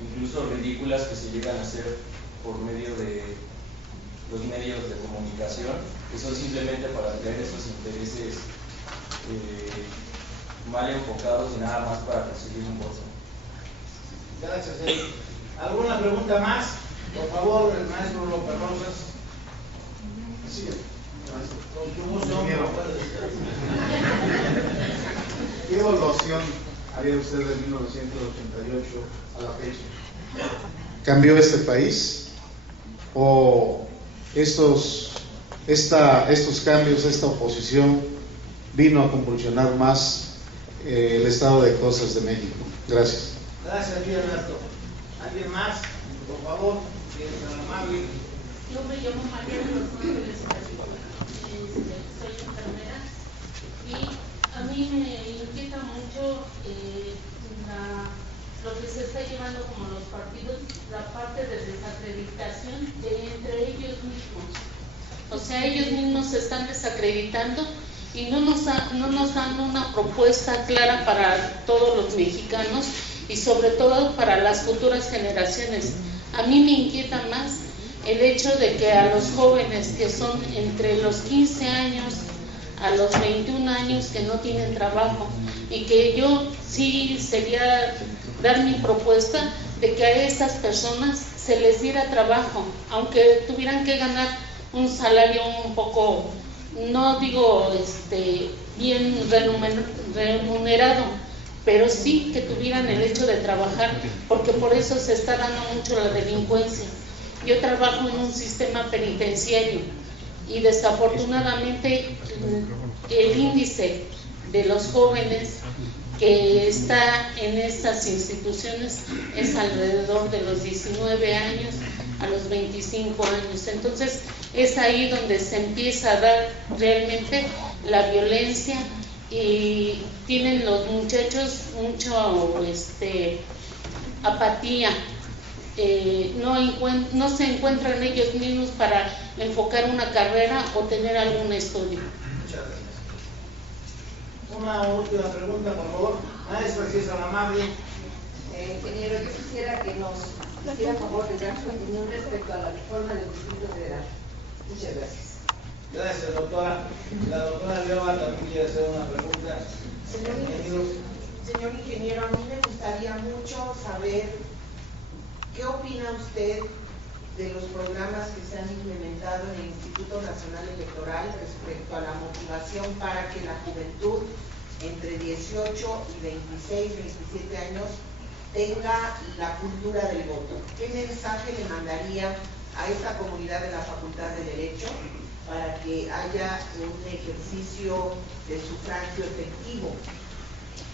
incluso ridículas que se llegan a hacer por medio de los medios de comunicación, que son simplemente para atraer esos intereses mal enfocados y nada más para conseguir un voto. Gracias, Eric. ¿Alguna pregunta más? Por favor, el maestro López Rosas. Sí, ¿Qué evaluación haría usted de 1988 a la fecha? ¿Cambió este país? ¿O estos cambios, esta oposición vino a convulsionar más el estado de cosas de México? Gracias. Gracias, Alberto. ¿Alguien más? Por favor, si eres tan amable. Yo me llamo María Ángeles Castillo, soy enfermera y a mí me inquieta mucho llevando como los partidos la parte de desacreditación entre ellos mismos. O sea, ellos mismos se están desacreditando y no nos dan una propuesta clara para todos los mexicanos y sobre todo para las futuras generaciones. A mí me inquieta más el hecho de que a los jóvenes que son entre los 15 años a los 21 años que no tienen trabajo, y que yo sí sería dar mi propuesta de que a estas personas se les diera trabajo, aunque tuvieran que ganar un salario un poco, no digo bien remunerado, pero sí que tuvieran el hecho de trabajar, porque por eso se está dando mucho la delincuencia. Yo trabajo en un sistema penitenciario y desafortunadamente el índice de los jóvenes que está en estas instituciones es alrededor de los 19 años a los 25 años. Entonces es ahí donde se empieza a dar realmente la violencia y tienen los muchachos mucho apatía. No se encuentran ellos mismos para enfocar una carrera o tener algún estudio. Muchas gracias. Una última pregunta, por favor. Maestra, si es tan amable. Ingeniero, yo quisiera que nos hiciera favor de dar su opinión respecto a la reforma del Distrito Federal. Muchas gracias. Gracias, doctora. La doctora Leova también quiere hacer una pregunta. Señor ingeniero, a mí me gustaría mucho saber qué opina usted de los programas que se han implementado en el Instituto Nacional Electoral respecto a la motivación para que la juventud entre 18 y 26, 27 años tenga la cultura del voto. ¿Qué mensaje le mandaría a esta comunidad de la Facultad de Derecho para que haya un ejercicio de sufragio efectivo?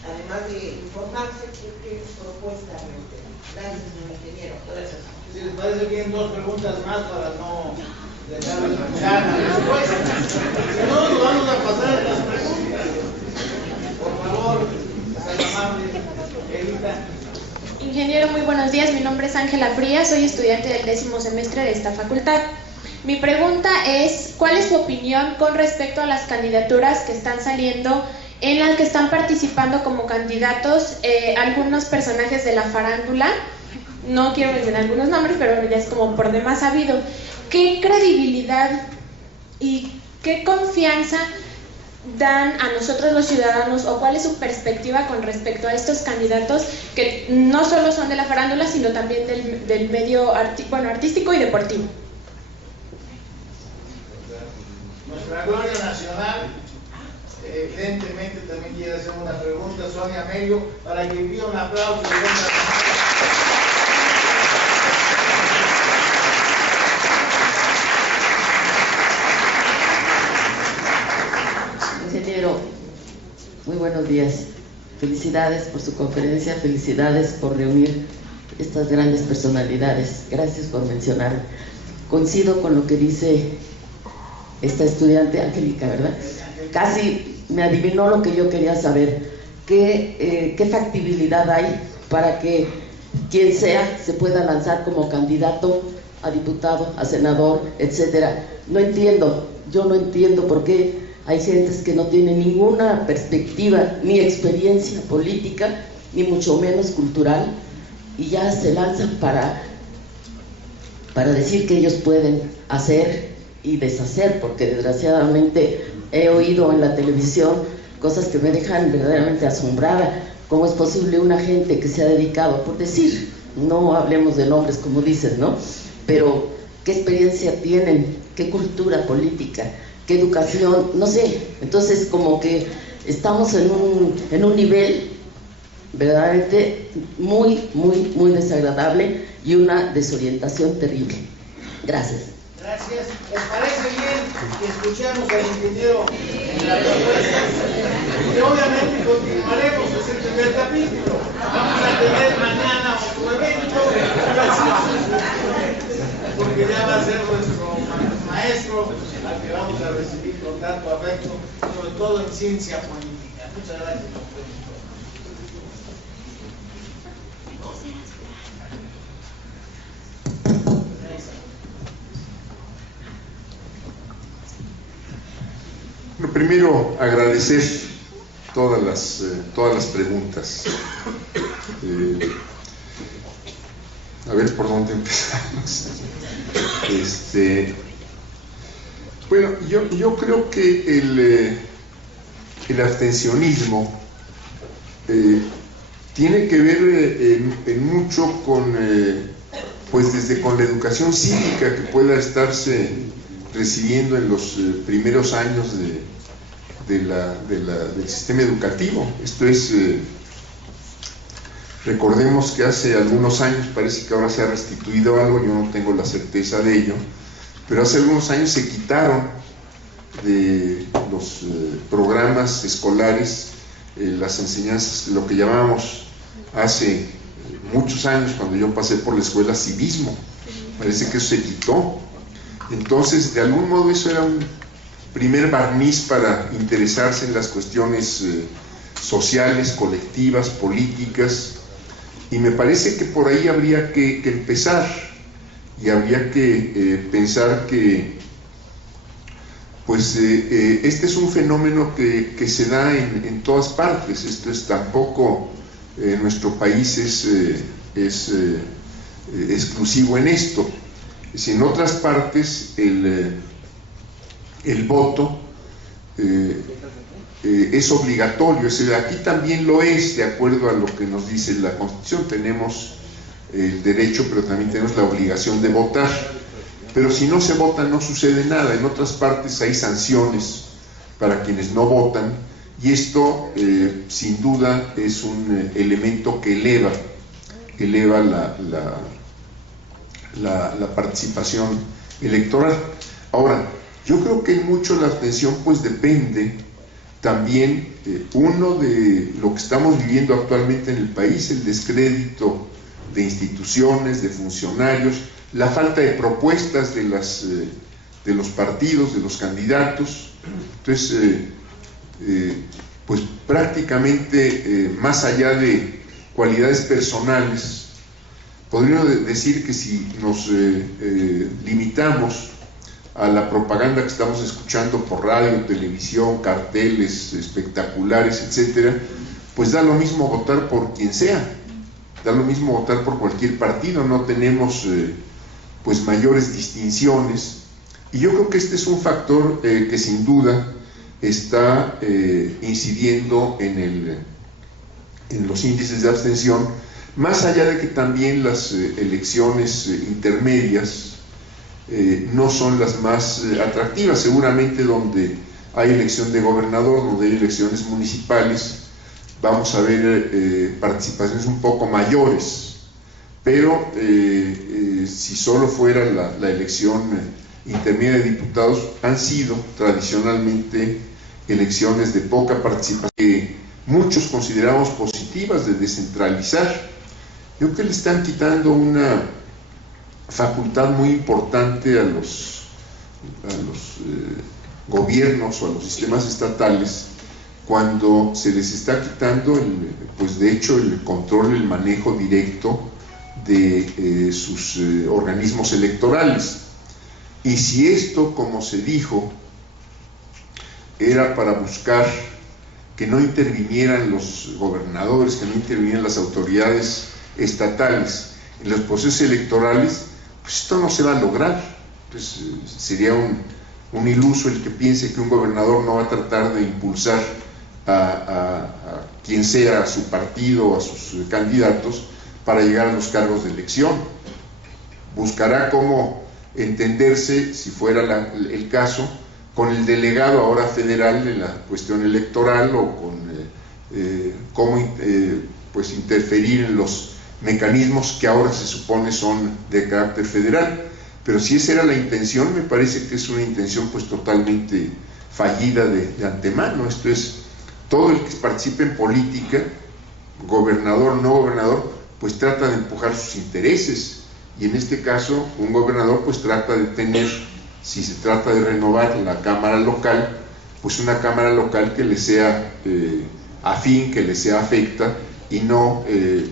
Además de informarse, ¿qué propuesta realmente? Gracias, señor ingeniero. Gracias. Si les parece bien, dos preguntas más para no dejar escuchar la respuesta. Si no, nos vamos a pasar a las preguntas. Por favor, sea amable, Evita. Ingeniero, muy buenos días. Mi nombre es Ángela Frías, soy estudiante del 10º semestre de esta facultad. Mi pregunta es, ¿cuál es su opinión con respecto a las candidaturas que están saliendo, en las que están participando como candidatos algunos personajes de la farándula? No quiero mencionar algunos nombres, pero ya es como por demás sabido. ¿Qué credibilidad y qué confianza dan a nosotros los ciudadanos, o cuál es su perspectiva con respecto a estos candidatos que no solo son de la farándula, sino también del medio artístico y deportivo? Nuestra Gloria Nacional evidentemente también quiere hacer una pregunta, Sonia Melio, para que envíe un aplauso. Ingeniero, muy buenos días. Felicidades por su conferencia, felicidades por reunir estas grandes personalidades. Gracias por mencionar. Coincido con lo que dice esta estudiante, Angélica, ¿verdad? Casi me adivinó lo que yo quería saber. ¿Qué factibilidad hay para que quien sea se pueda lanzar como candidato a diputado, a senador, etcétera? Yo no entiendo por qué hay gentes que no tienen ninguna perspectiva ni experiencia política, ni mucho menos cultural, y ya se lanzan para decir que ellos pueden hacer y deshacer, porque desgraciadamente he oído en la televisión cosas que me dejan verdaderamente asombrada. ¿Cómo es posible una gente que se ha dedicado, por decir, no hablemos de nombres como dices, ¿no? Pero ¿qué experiencia tienen? ¿Qué cultura política? ¿Qué educación? No sé. Entonces como que estamos en un nivel verdaderamente muy, muy, muy desagradable y una desorientación terrible. Gracias. Gracias. ¿Les parece bien que escuchemos al ingeniero en la propuesta? Y obviamente continuaremos, es el primer capítulo. Vamos a tener mañana otro evento, porque ya va a ser nuestro maestro al que vamos a recibir con tanto afecto, sobre todo en ciencia política. Muchas gracias. primero agradecer todas las preguntas. A ver por dónde empezamos. Bueno, yo creo que el abstencionismo tiene que ver en mucho con, pues desde con la educación cívica que pueda estarse recibiendo en los primeros años del sistema educativo. Esto es, recordemos que hace algunos años, parece que ahora se ha restituido algo, yo no tengo la certeza de ello, pero hace algunos años se quitaron de los programas escolares las enseñanzas, lo que llamábamos hace muchos años, cuando yo pasé por la escuela, civismo. Parece que eso se quitó. Entonces, de algún modo, eso era un primer barniz para interesarse en las cuestiones sociales, colectivas, políticas, y me parece que por ahí habría que empezar, y habría que pensar que pues este es un fenómeno que se da en todas partes. Esto es tampoco nuestro país es exclusivo en esto. Si en otras partes el voto es obligatorio, aquí también lo es, de acuerdo a lo que nos dice la Constitución. Tenemos el derecho, pero también tenemos la obligación de votar. Pero si no se vota no sucede nada. En otras partes hay sanciones para quienes no votan, y esto sin duda es un elemento que eleva la participación electoral. Ahora, yo creo que en mucho la abstención pues depende también, uno, de lo que estamos viviendo actualmente en el país, el descrédito de instituciones, de funcionarios, la falta de propuestas de los partidos, de los candidatos. Entonces, pues prácticamente más allá de cualidades personales, podríamos decir que si nos limitamos a la propaganda que estamos escuchando por radio, televisión, carteles espectaculares, etcétera, pues da lo mismo votar por quien sea, da lo mismo votar por cualquier partido, no tenemos pues mayores distinciones, y yo creo que este es un factor que sin duda está incidiendo en los índices de abstención, más allá de que también las elecciones intermedias no son las más atractivas. Seguramente donde hay elección de gobernador, donde hay elecciones municipales, vamos a ver participaciones un poco mayores, pero si solo fuera la elección intermedia de diputados, han sido tradicionalmente elecciones de poca participación, que muchos consideramos positivas, de descentralizar. Yo creo que le están quitando una facultad muy importante a los gobiernos o a los sistemas estatales, cuando se les está quitando pues de hecho el control, el manejo directo de sus organismos electorales. Y si esto, como se dijo, era para buscar que no intervinieran los gobernadores, que no intervinieran las autoridades estatales en los procesos electorales, pues esto no se va a lograr. Pues sería un iluso el que piense que un gobernador no va a tratar de impulsar a quien sea, a su partido, a sus candidatos, para llegar a los cargos de elección. Buscará cómo entenderse, si fuera el caso, con el delegado ahora federal de la cuestión electoral, o con cómo pues interferir en los mecanismos que ahora se supone son de carácter federal. Pero si esa era la intención, me parece que es una intención pues totalmente fallida de antemano. Esto es, todo el que participe en política, gobernador o no gobernador, pues trata de empujar sus intereses, y en este caso un gobernador pues trata de tener, si se trata de renovar la cámara local, pues una cámara local que le sea afín, que le sea afecta, y no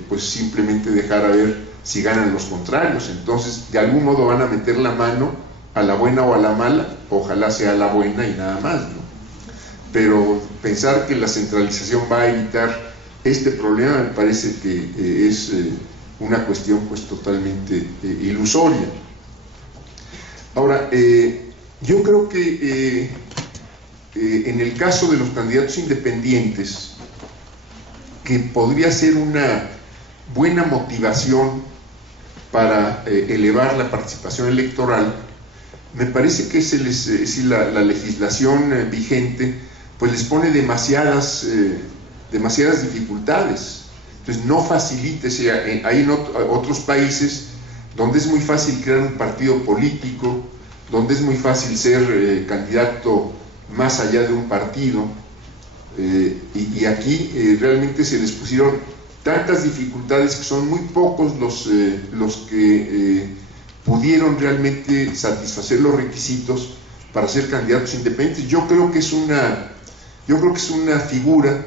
pues simplemente dejar a ver si ganan los contrarios. Entonces de algún modo van a meter la mano a la buena o a la mala, ojalá sea la buena y nada más, ¿no? pero pensar que la centralización va a evitar este problema me parece que es una cuestión pues totalmente ilusoria. Ahora, yo creo que en el caso de los candidatos independientes, que podría ser una buena motivación para elevar la participación electoral, me parece que la legislación vigente pues les pone demasiadas dificultades. Entonces no facilita, hay en otros países donde es muy fácil crear un partido político, donde es muy fácil ser candidato más allá de un partido, y aquí realmente se les pusieron tantas dificultades que son muy pocos los que pudieron realmente satisfacer los requisitos para ser candidatos independientes. Yo creo que es una figura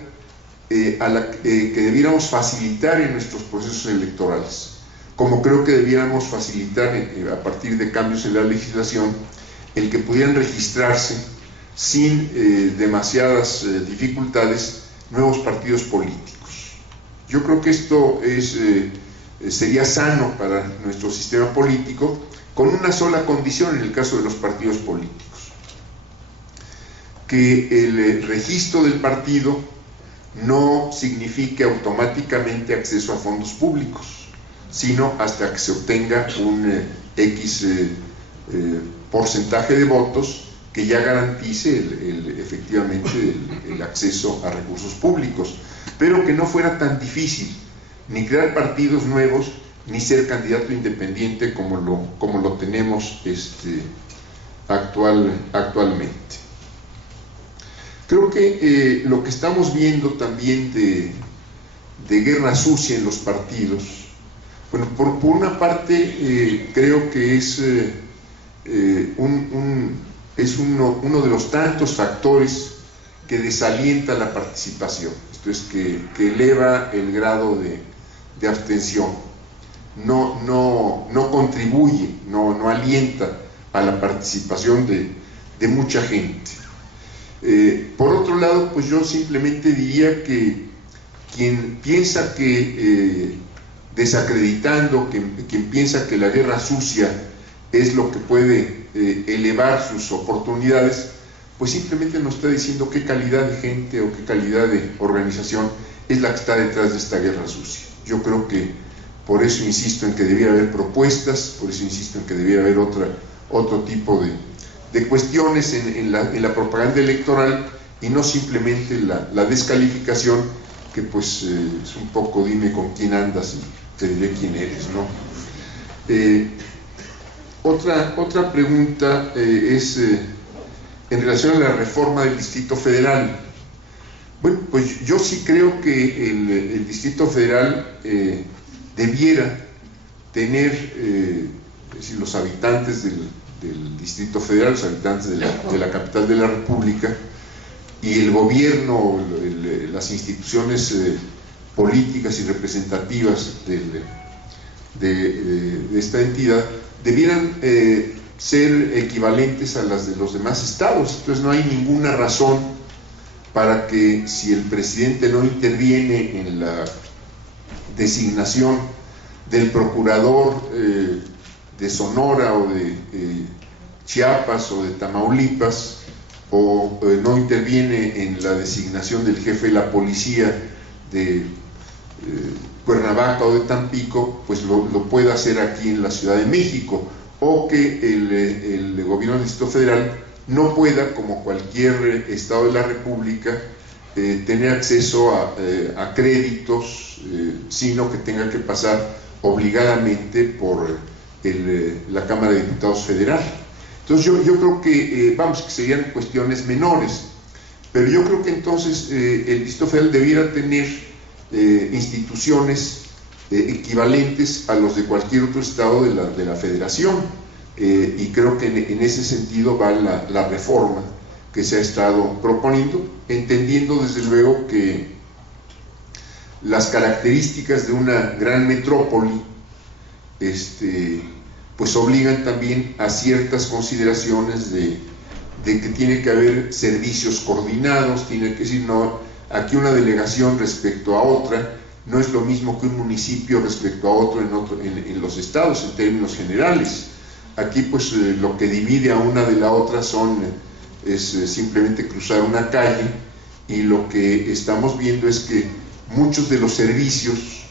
a la que debiéramos facilitar en nuestros procesos electorales, como creo que debiéramos facilitar a partir de cambios en la legislación el que pudieran registrarse sin demasiadas dificultades nuevos partidos políticos. Yo creo que esto sería sano para nuestro sistema político, con una sola condición en el caso de los partidos políticos: que el registro del partido no signifique automáticamente acceso a fondos públicos, sino hasta que se obtenga un X porcentaje de votos que ya garantice efectivamente el acceso a recursos públicos, pero que no fuera tan difícil ni crear partidos nuevos, ni ser candidato independiente como lo tenemos actualmente. Creo que lo que estamos viendo también de guerra sucia en los partidos, bueno, por una parte creo que es uno de los tantos factores que desalienta la participación, esto es que eleva el grado de abstención, no contribuye, no alienta a la participación de mucha gente. Por otro lado, pues yo simplemente diría que quien piensa que desacreditando, quien piensa que la guerra sucia es lo que puede elevar sus oportunidades, pues simplemente nos está diciendo qué calidad de gente o qué calidad de organización es la que está detrás de esta guerra sucia. Yo creo que por eso insisto en que debiera haber propuestas, por eso insisto en que debiera haber otro tipo de cuestiones en la propaganda electoral, y no simplemente la descalificación, que pues es un poco dime con quién andas y te diré quién eres, ¿no? Otra pregunta es en relación a la reforma del Distrito Federal. Bueno, pues yo sí creo que el Distrito Federal debiera tener, es decir, los habitantes del Distrito Federal, los habitantes de la capital de la República, y el gobierno, las instituciones políticas y representativas de esta entidad, debieran ser equivalentes a las de los demás estados. Entonces no hay ninguna razón para que, si el presidente no interviene en la designación del procurador de Sonora o de Chiapas o de Tamaulipas, o no interviene en la designación del jefe de la policía de Cuernavaca o de Tampico, pues lo pueda hacer aquí en la Ciudad de México, o que el gobierno del Distrito Federal no pueda, como cualquier estado de la República, tener acceso a créditos, sino que tenga que pasar obligadamente por la Cámara de Diputados Federal. Entonces yo creo que, que serían cuestiones menores, pero yo creo que entonces el Distrito Federal debiera tener instituciones equivalentes a los de cualquier otro estado de la Federación, y creo que en ese sentido va la reforma que se ha estado proponiendo, entendiendo desde luego que las características de una gran metrópoli pues obligan también a ciertas consideraciones de que tiene que haber servicios coordinados, tiene que decir, no, aquí una delegación respecto a otra no es lo mismo que un municipio respecto a otro en los estados en términos generales. Aquí pues lo que divide a una de la otra es simplemente cruzar una calle, y lo que estamos viendo es que muchos de los servicios,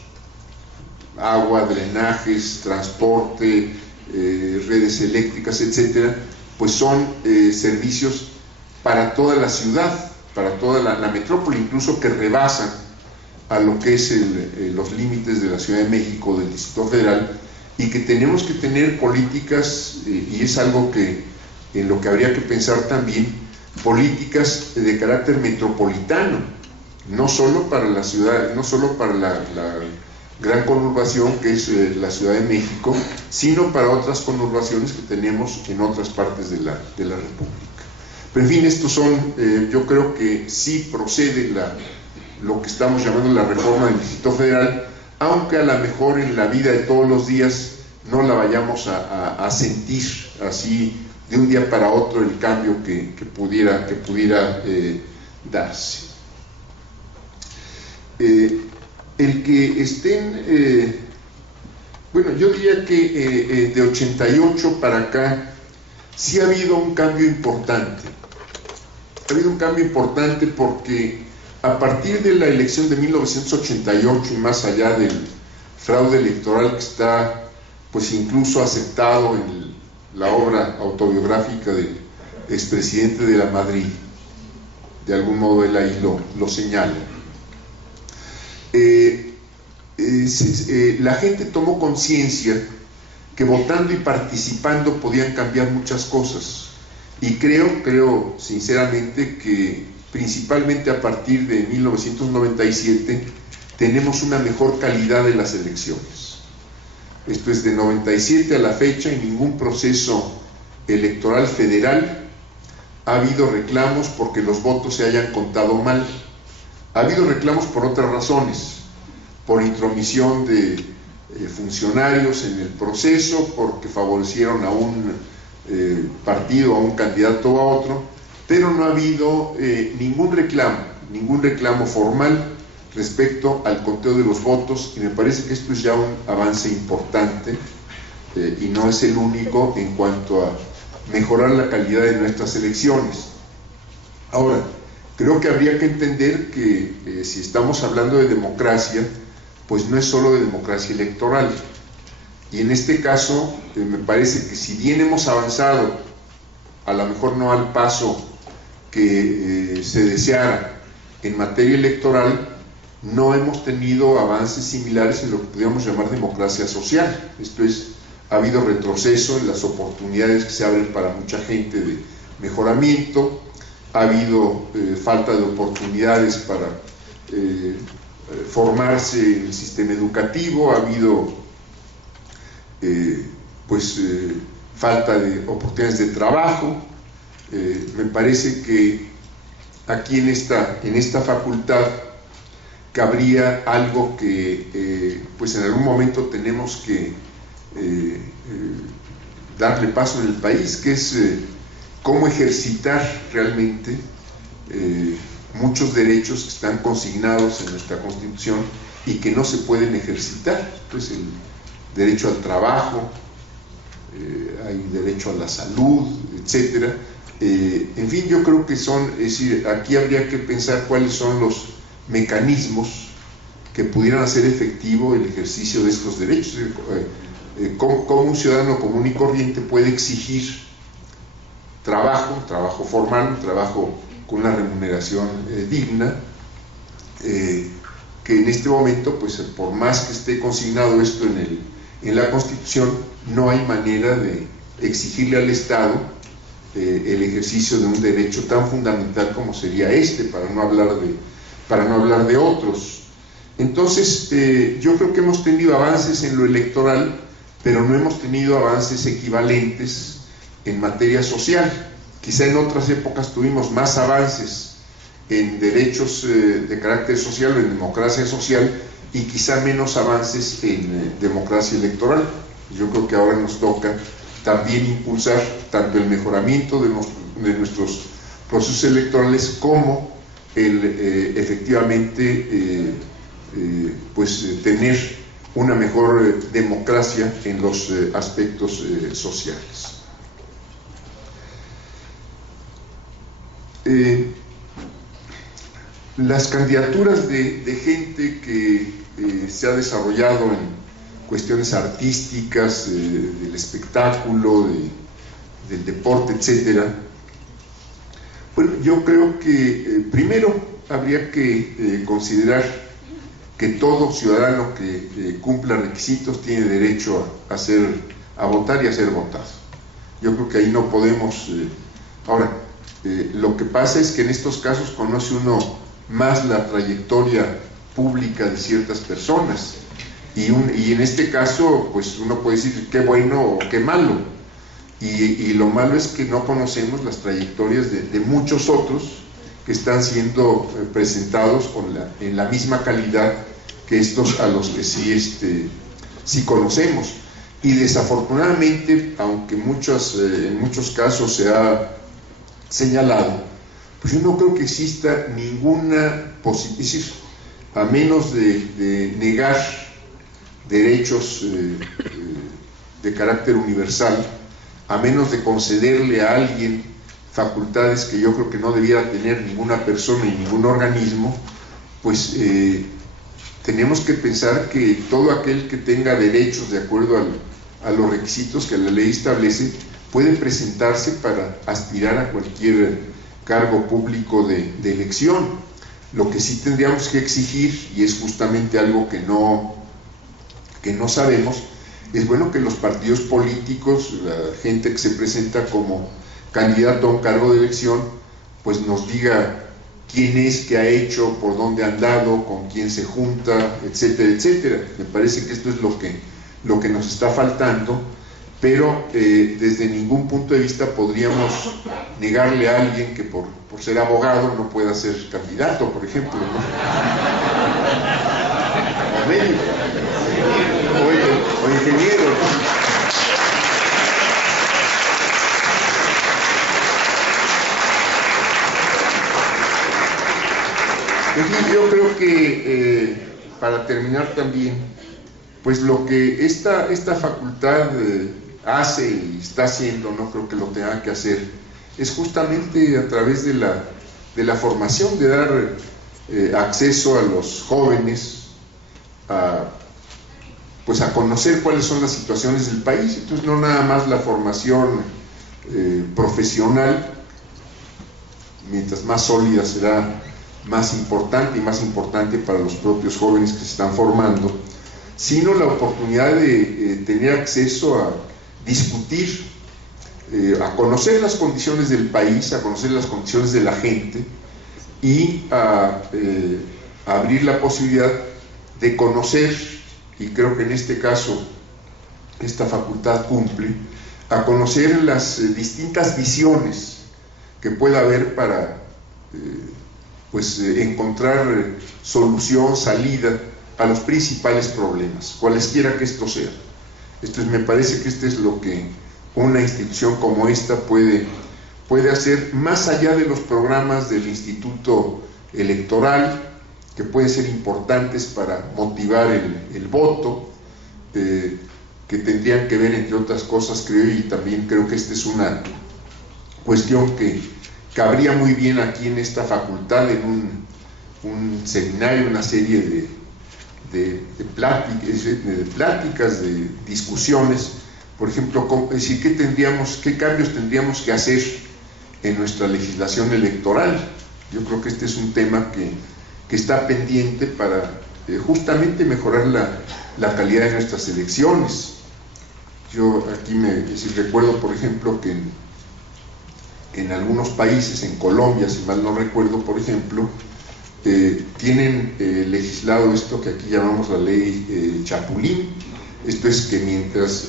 agua, drenajes, transporte, redes eléctricas, etcétera, pues son servicios para toda la ciudad, para toda la metrópoli, incluso que rebasan a lo que es los límites de la Ciudad de México, del Distrito Federal, y que tenemos que tener políticas, y es algo que en lo que habría que pensar también, políticas de carácter metropolitano, no solo para la ciudad, no solo para la gran conurbación que es la Ciudad de México, sino para otras conurbaciones que tenemos en otras partes de la República. Pero en fin, estos son, yo creo que sí procede lo que estamos llamando la reforma del Distrito Federal, aunque a lo mejor en la vida de todos los días no la vayamos a sentir así de un día para otro, el cambio que pudiera darse. El que estén, bueno, yo diría que de 88 para acá sí ha habido un cambio importante. Ha habido un cambio importante porque a partir de la elección de 1988 y más allá del fraude electoral que está pues incluso aceptado en la obra autobiográfica del expresidente de la Madrid, de algún modo él ahí lo señala, la gente tomó conciencia que votando y participando podían cambiar muchas cosas, y creo sinceramente que principalmente a partir de 1997 tenemos una mejor calidad de las elecciones. Esto es, de 97 a la fecha, en ningún proceso electoral federal ha habido reclamos porque los votos se hayan contado mal. Ha habido reclamos por otras razones, por intromisión de funcionarios en el proceso, porque favorecieron a un partido, a un candidato o a otro, pero no ha habido ningún reclamo formal respecto al conteo de los votos, y me parece que esto es ya un avance importante, y no es el único en cuanto a mejorar la calidad de nuestras elecciones. Ahora, creo que habría que entender que si estamos hablando de democracia, pues no es solo de democracia electoral, y en este caso me parece que si bien hemos avanzado, a lo mejor no al paso que se deseara en materia electoral, no hemos tenido avances similares en lo que podríamos llamar democracia social. Esto es, ha habido retroceso en las oportunidades que se abren para mucha gente de mejoramiento, ha habido falta de oportunidades para formarse en el sistema educativo, ha habido falta de oportunidades de trabajo. Me parece que aquí en esta facultad cabría algo que pues en algún momento tenemos que darle paso en el país, que es cómo ejercitar realmente muchos derechos que están consignados en nuestra Constitución y que no se pueden ejercitar. Pues el derecho al trabajo, hay derecho a la salud, etcétera. En fin, yo creo que es decir, aquí habría que pensar cuáles son los mecanismos que pudieran hacer efectivo el ejercicio de estos derechos. Cómo un ciudadano común y corriente puede exigir trabajo formal, un trabajo con una remuneración digna, que en este momento, pues por más que esté consignado esto en la Constitución, no hay manera de exigirle al Estado el ejercicio de un derecho tan fundamental como sería este, para no hablar de otros. Entonces, yo creo que hemos tenido avances en lo electoral, pero no hemos tenido avances equivalentes en materia social. Quizá en otras épocas tuvimos más avances en derechos de carácter social o en democracia social, y quizá menos avances en democracia electoral. Yo creo que ahora nos toca también impulsar tanto el mejoramiento de nuestros procesos electorales como el efectivamente pues tener una mejor democracia en los aspectos sociales. Las candidaturas de gente que se ha desarrollado en cuestiones artísticas, del espectáculo, del deporte, etcétera. Bueno, yo creo que primero habría que considerar que todo ciudadano que cumpla requisitos tiene derecho a votar y a ser votado. Yo creo que ahí no podemos... Ahora, lo que pasa es que en estos casos conoce uno más la trayectoria pública de ciertas personas y en este caso pues uno puede decir qué bueno o qué malo y lo malo es que no conocemos las trayectorias de muchos otros que están siendo presentados en la misma calidad que estos a los que sí conocemos, y desafortunadamente, aunque en muchos casos se ha señalado, pues yo no creo que exista ninguna posibilidad, a menos de negar derechos de carácter universal, a menos de concederle a alguien facultades que yo creo que no debiera tener ninguna persona y ningún organismo, pues tenemos que pensar que todo aquel que tenga derechos de acuerdo a los requisitos que la ley establece puede presentarse para aspirar a cualquier cargo público de elección. Lo que sí tendríamos que exigir, y es justamente algo que no sabemos, es bueno que los partidos políticos, la gente que se presenta como candidato a un cargo de elección, pues nos diga quién es, qué ha hecho, por dónde ha andado, con quién se junta, etcétera, etcétera. Me parece que esto es lo que nos está faltando, pero desde ningún punto de vista podríamos negarle a alguien que por ser abogado no pueda ser candidato, por ejemplo, ¿no? O ingeniero, ¿no? Yo creo que para terminar también, pues lo que esta facultad hace y está haciendo, no creo que lo tenga que hacer, es justamente a través de la formación, de dar acceso a los jóvenes pues a conocer cuáles son las situaciones del país. Entonces no nada más la formación profesional, mientras más sólida será más importante y más importante para los propios jóvenes que se están formando, sino la oportunidad de tener acceso a discutir, a conocer las condiciones del país, a conocer las condiciones de la gente y a abrir la posibilidad de conocer, y creo que en este caso esta facultad cumple, a conocer las distintas visiones que pueda haber para encontrar solución, salida a los principales problemas, cualesquiera que esto sea. Me parece que esto es lo que una institución como esta puede hacer, más allá de los programas del Instituto Electoral, que pueden ser importantes para motivar el voto, que tendrían que ver, entre otras cosas, creo, y también creo que esta es una cuestión que cabría muy bien aquí en esta facultad, en un seminario, una serie de pláticas, de discusiones, por ejemplo, qué cambios tendríamos que hacer en nuestra legislación electoral. Yo creo que este es un tema que está pendiente para justamente mejorar la calidad de nuestras elecciones. Yo aquí recuerdo, por ejemplo, que en algunos países, en Colombia, si mal no recuerdo, por ejemplo, tienen legislado esto que aquí llamamos la ley Chapulín. Esto es que mientras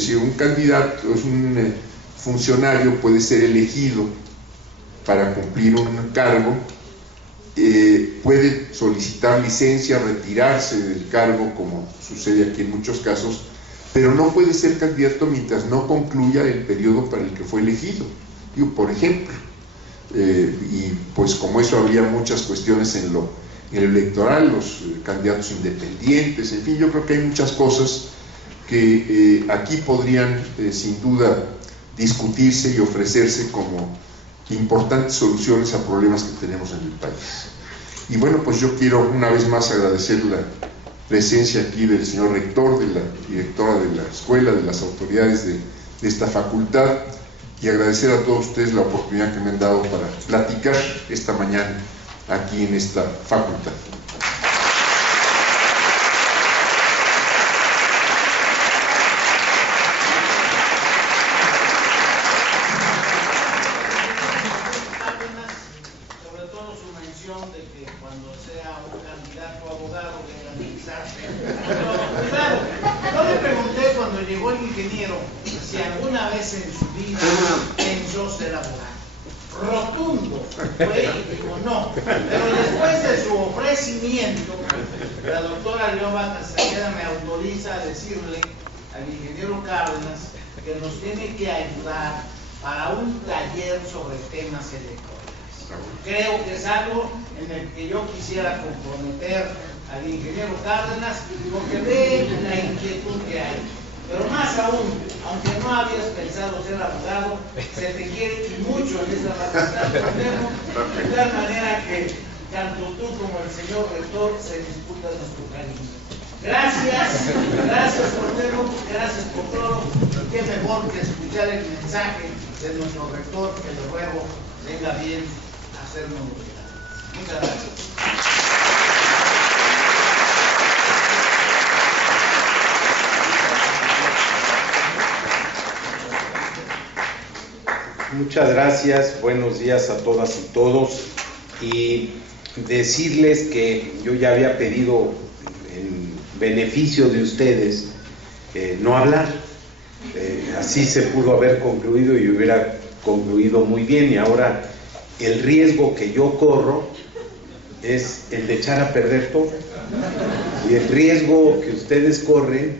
si un candidato, un funcionario puede ser elegido para cumplir un cargo, puede solicitar licencia, retirarse del cargo, como sucede aquí en muchos casos, pero no puede ser candidato mientras no concluya el periodo para el que fue elegido. Digo, por ejemplo, y pues como eso habría muchas cuestiones en lo electoral, los candidatos independientes, en fin, yo creo que hay muchas cosas que aquí podrían sin duda discutirse y ofrecerse como importantes soluciones a problemas que tenemos en el país. Y bueno, pues yo quiero una vez más agradecer la presencia aquí del señor rector, de la directora de la escuela, de las autoridades de esta facultad, y agradecer a todos ustedes la oportunidad que me han dado para platicar esta mañana aquí en esta facultad. Sobre todo su mención de que cuando sea un candidato a abogado legalizarse. Cuidado, yo le pregunté cuando llegó el ingeniero si alguna vez en su vida pensó ser abogado. Rotundo fue y dijo no, pero después de su ofrecimiento, la doctora Leoba Castañeda me autoriza a decirle al ingeniero Cárdenas que nos tiene que ayudar para un taller sobre temas electorales. Creo que es algo en el que yo quisiera comprometer al ingeniero Cárdenas porque ve la inquietud que hay. Pero más aún, aunque no habías pensado ser abogado, se te quiere y mucho en esta facultad, de tal manera que tanto tú como el señor rector se disputan nuestro cariño. Gracias, gracias Cordero, gracias por todo. Qué mejor que escuchar el mensaje de nuestro rector, que le ruego venga bien a hacernos llegar. Muchas gracias. Muchas gracias, buenos días a todas y todos, y decirles que yo ya había pedido en beneficio de ustedes no hablar, así se pudo haber concluido y hubiera concluido muy bien, y ahora el riesgo que yo corro es el de echar a perder todo, y el riesgo que ustedes corren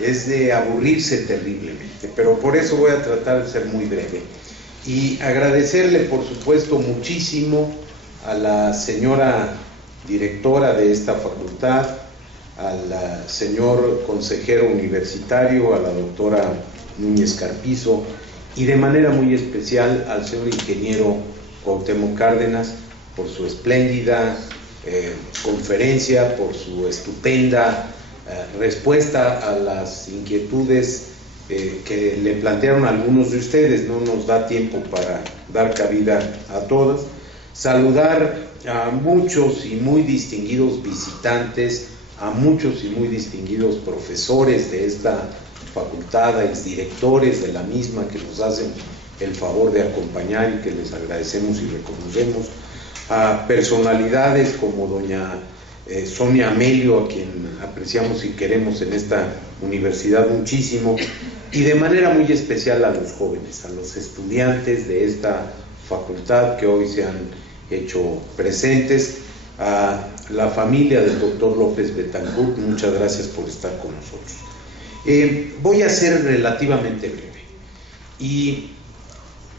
es de aburrirse terriblemente, pero por eso voy a tratar de ser muy breve. Y agradecerle, por supuesto, muchísimo a la señora directora de esta facultad, al señor consejero universitario, a la doctora Núñez Carpizo, y de manera muy especial al señor ingeniero Cuauhtémoc Cárdenas por su espléndida conferencia, por su estupenda respuesta a las inquietudes que le plantearon algunos de ustedes. No nos da tiempo para dar cabida a todos. Saludar a muchos y muy distinguidos visitantes, a muchos y muy distinguidos profesores de esta facultad, a exdirectores de la misma que nos hacen el favor de acompañar y que les agradecemos y reconocemos, a personalidades como doña Sonia Amelio, a quien apreciamos y queremos en esta universidad muchísimo, y de manera muy especial a los jóvenes, a los estudiantes de esta facultad que hoy se han hecho presentes, a la familia del doctor López Betancourt, muchas gracias por estar con nosotros. Voy a ser relativamente breve y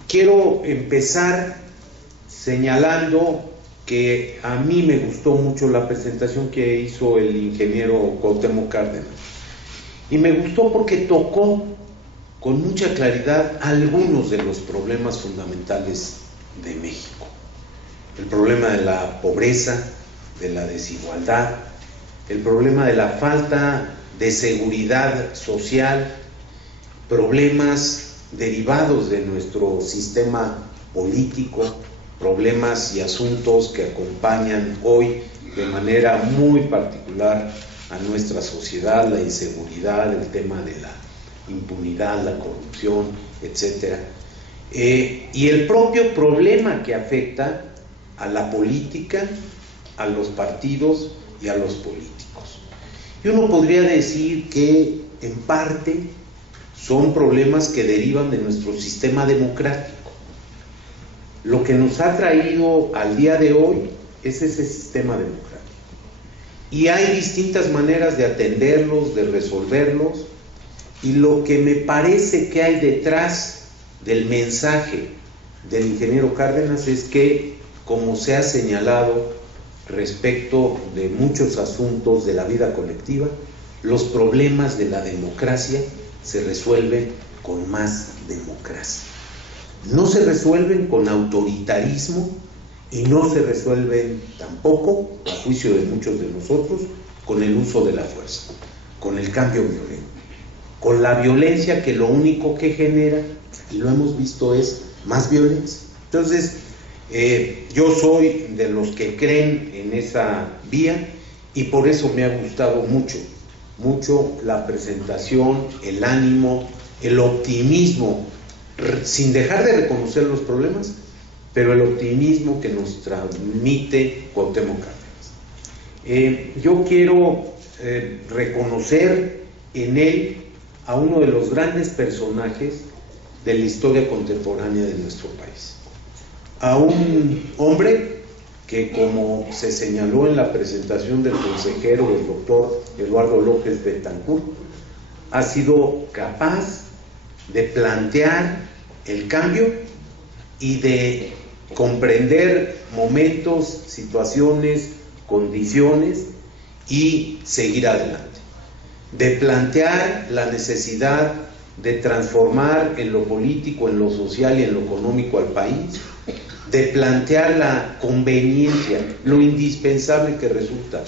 quiero empezar señalando que a mí me gustó mucho la presentación que hizo el ingeniero Cuauhtémoc Cárdenas, y me gustó porque tocó con mucha claridad algunos de los problemas fundamentales de México: el problema de la pobreza, de la desigualdad, el problema de la falta de seguridad social, problemas derivados de nuestro sistema político, problemas y asuntos que acompañan hoy de manera muy particular a nuestra sociedad: la inseguridad, el tema de la impunidad, la corrupción, etcétera, y el propio problema que afecta a la política, a los partidos y a los políticos. Y uno podría decir que en parte son problemas que derivan de nuestro sistema democrático. Lo que nos ha traído al día de hoy es ese sistema democrático. Y hay distintas maneras de atenderlos, de resolverlos, y lo que me parece que hay detrás del mensaje del ingeniero Cárdenas es que, como se ha señalado respecto de muchos asuntos de la vida colectiva, los problemas de la democracia se resuelven con más democracia. No se resuelven con autoritarismo y no se resuelven tampoco, a juicio de muchos de nosotros, con el uso de la fuerza, con el cambio violento, con la violencia que lo único que genera, y lo hemos visto, es más violencia. Entonces, yo soy de los que creen en esa vía y por eso me ha gustado mucho la presentación, el ánimo, el optimismo, sin dejar de reconocer los problemas, pero el optimismo que nos transmite Cuauhtémoc Cárdenas. Yo quiero reconocer en él a uno de los grandes personajes de la historia contemporánea de nuestro país, a un hombre que, como se señaló en la presentación del consejero, el doctor Eduardo López Betancourt, ha sido capaz de plantear el cambio y de comprender momentos, situaciones, condiciones y seguir adelante, de plantear la necesidad de transformar en lo político, en lo social y en lo económico al país, de plantear la conveniencia, lo indispensable que resulta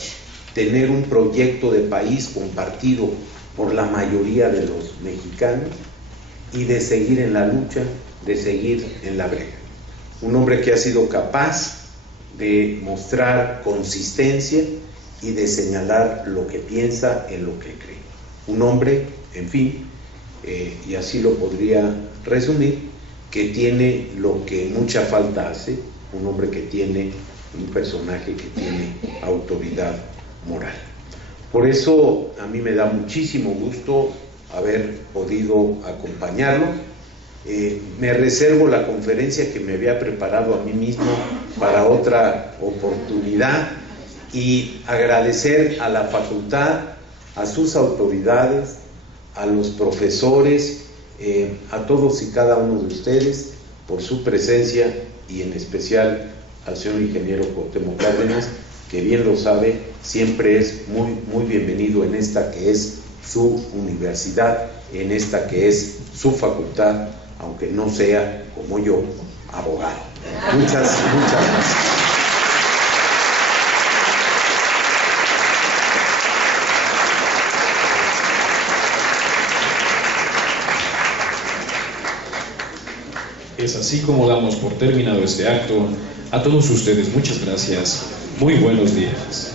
tener un proyecto de país compartido por la mayoría de los mexicanos y de seguir en la lucha, de seguir en la brega. Un hombre que ha sido capaz de mostrar consistencia y de señalar lo que piensa en lo que cree. Un hombre, en fin, y así lo podría resumir, que tiene lo que mucha falta hace, un hombre que tiene, un personaje que tiene autoridad moral. Por eso a mí me da muchísimo gusto haber podido acompañarlo. Me reservo la conferencia que me había preparado a mí mismo para otra oportunidad y agradecer a la facultad, a sus autoridades, a los profesores, a todos y cada uno de ustedes por su presencia y en especial al señor ingeniero Cuauhtémoc Cárdenas, que bien lo sabe, siempre es muy bienvenido en esta que es su universidad, en esta que es su facultad, aunque no sea, como yo, abogado. Muchas gracias. Es así como damos por terminado este acto. A todos ustedes, muchas gracias. Muy buenos días.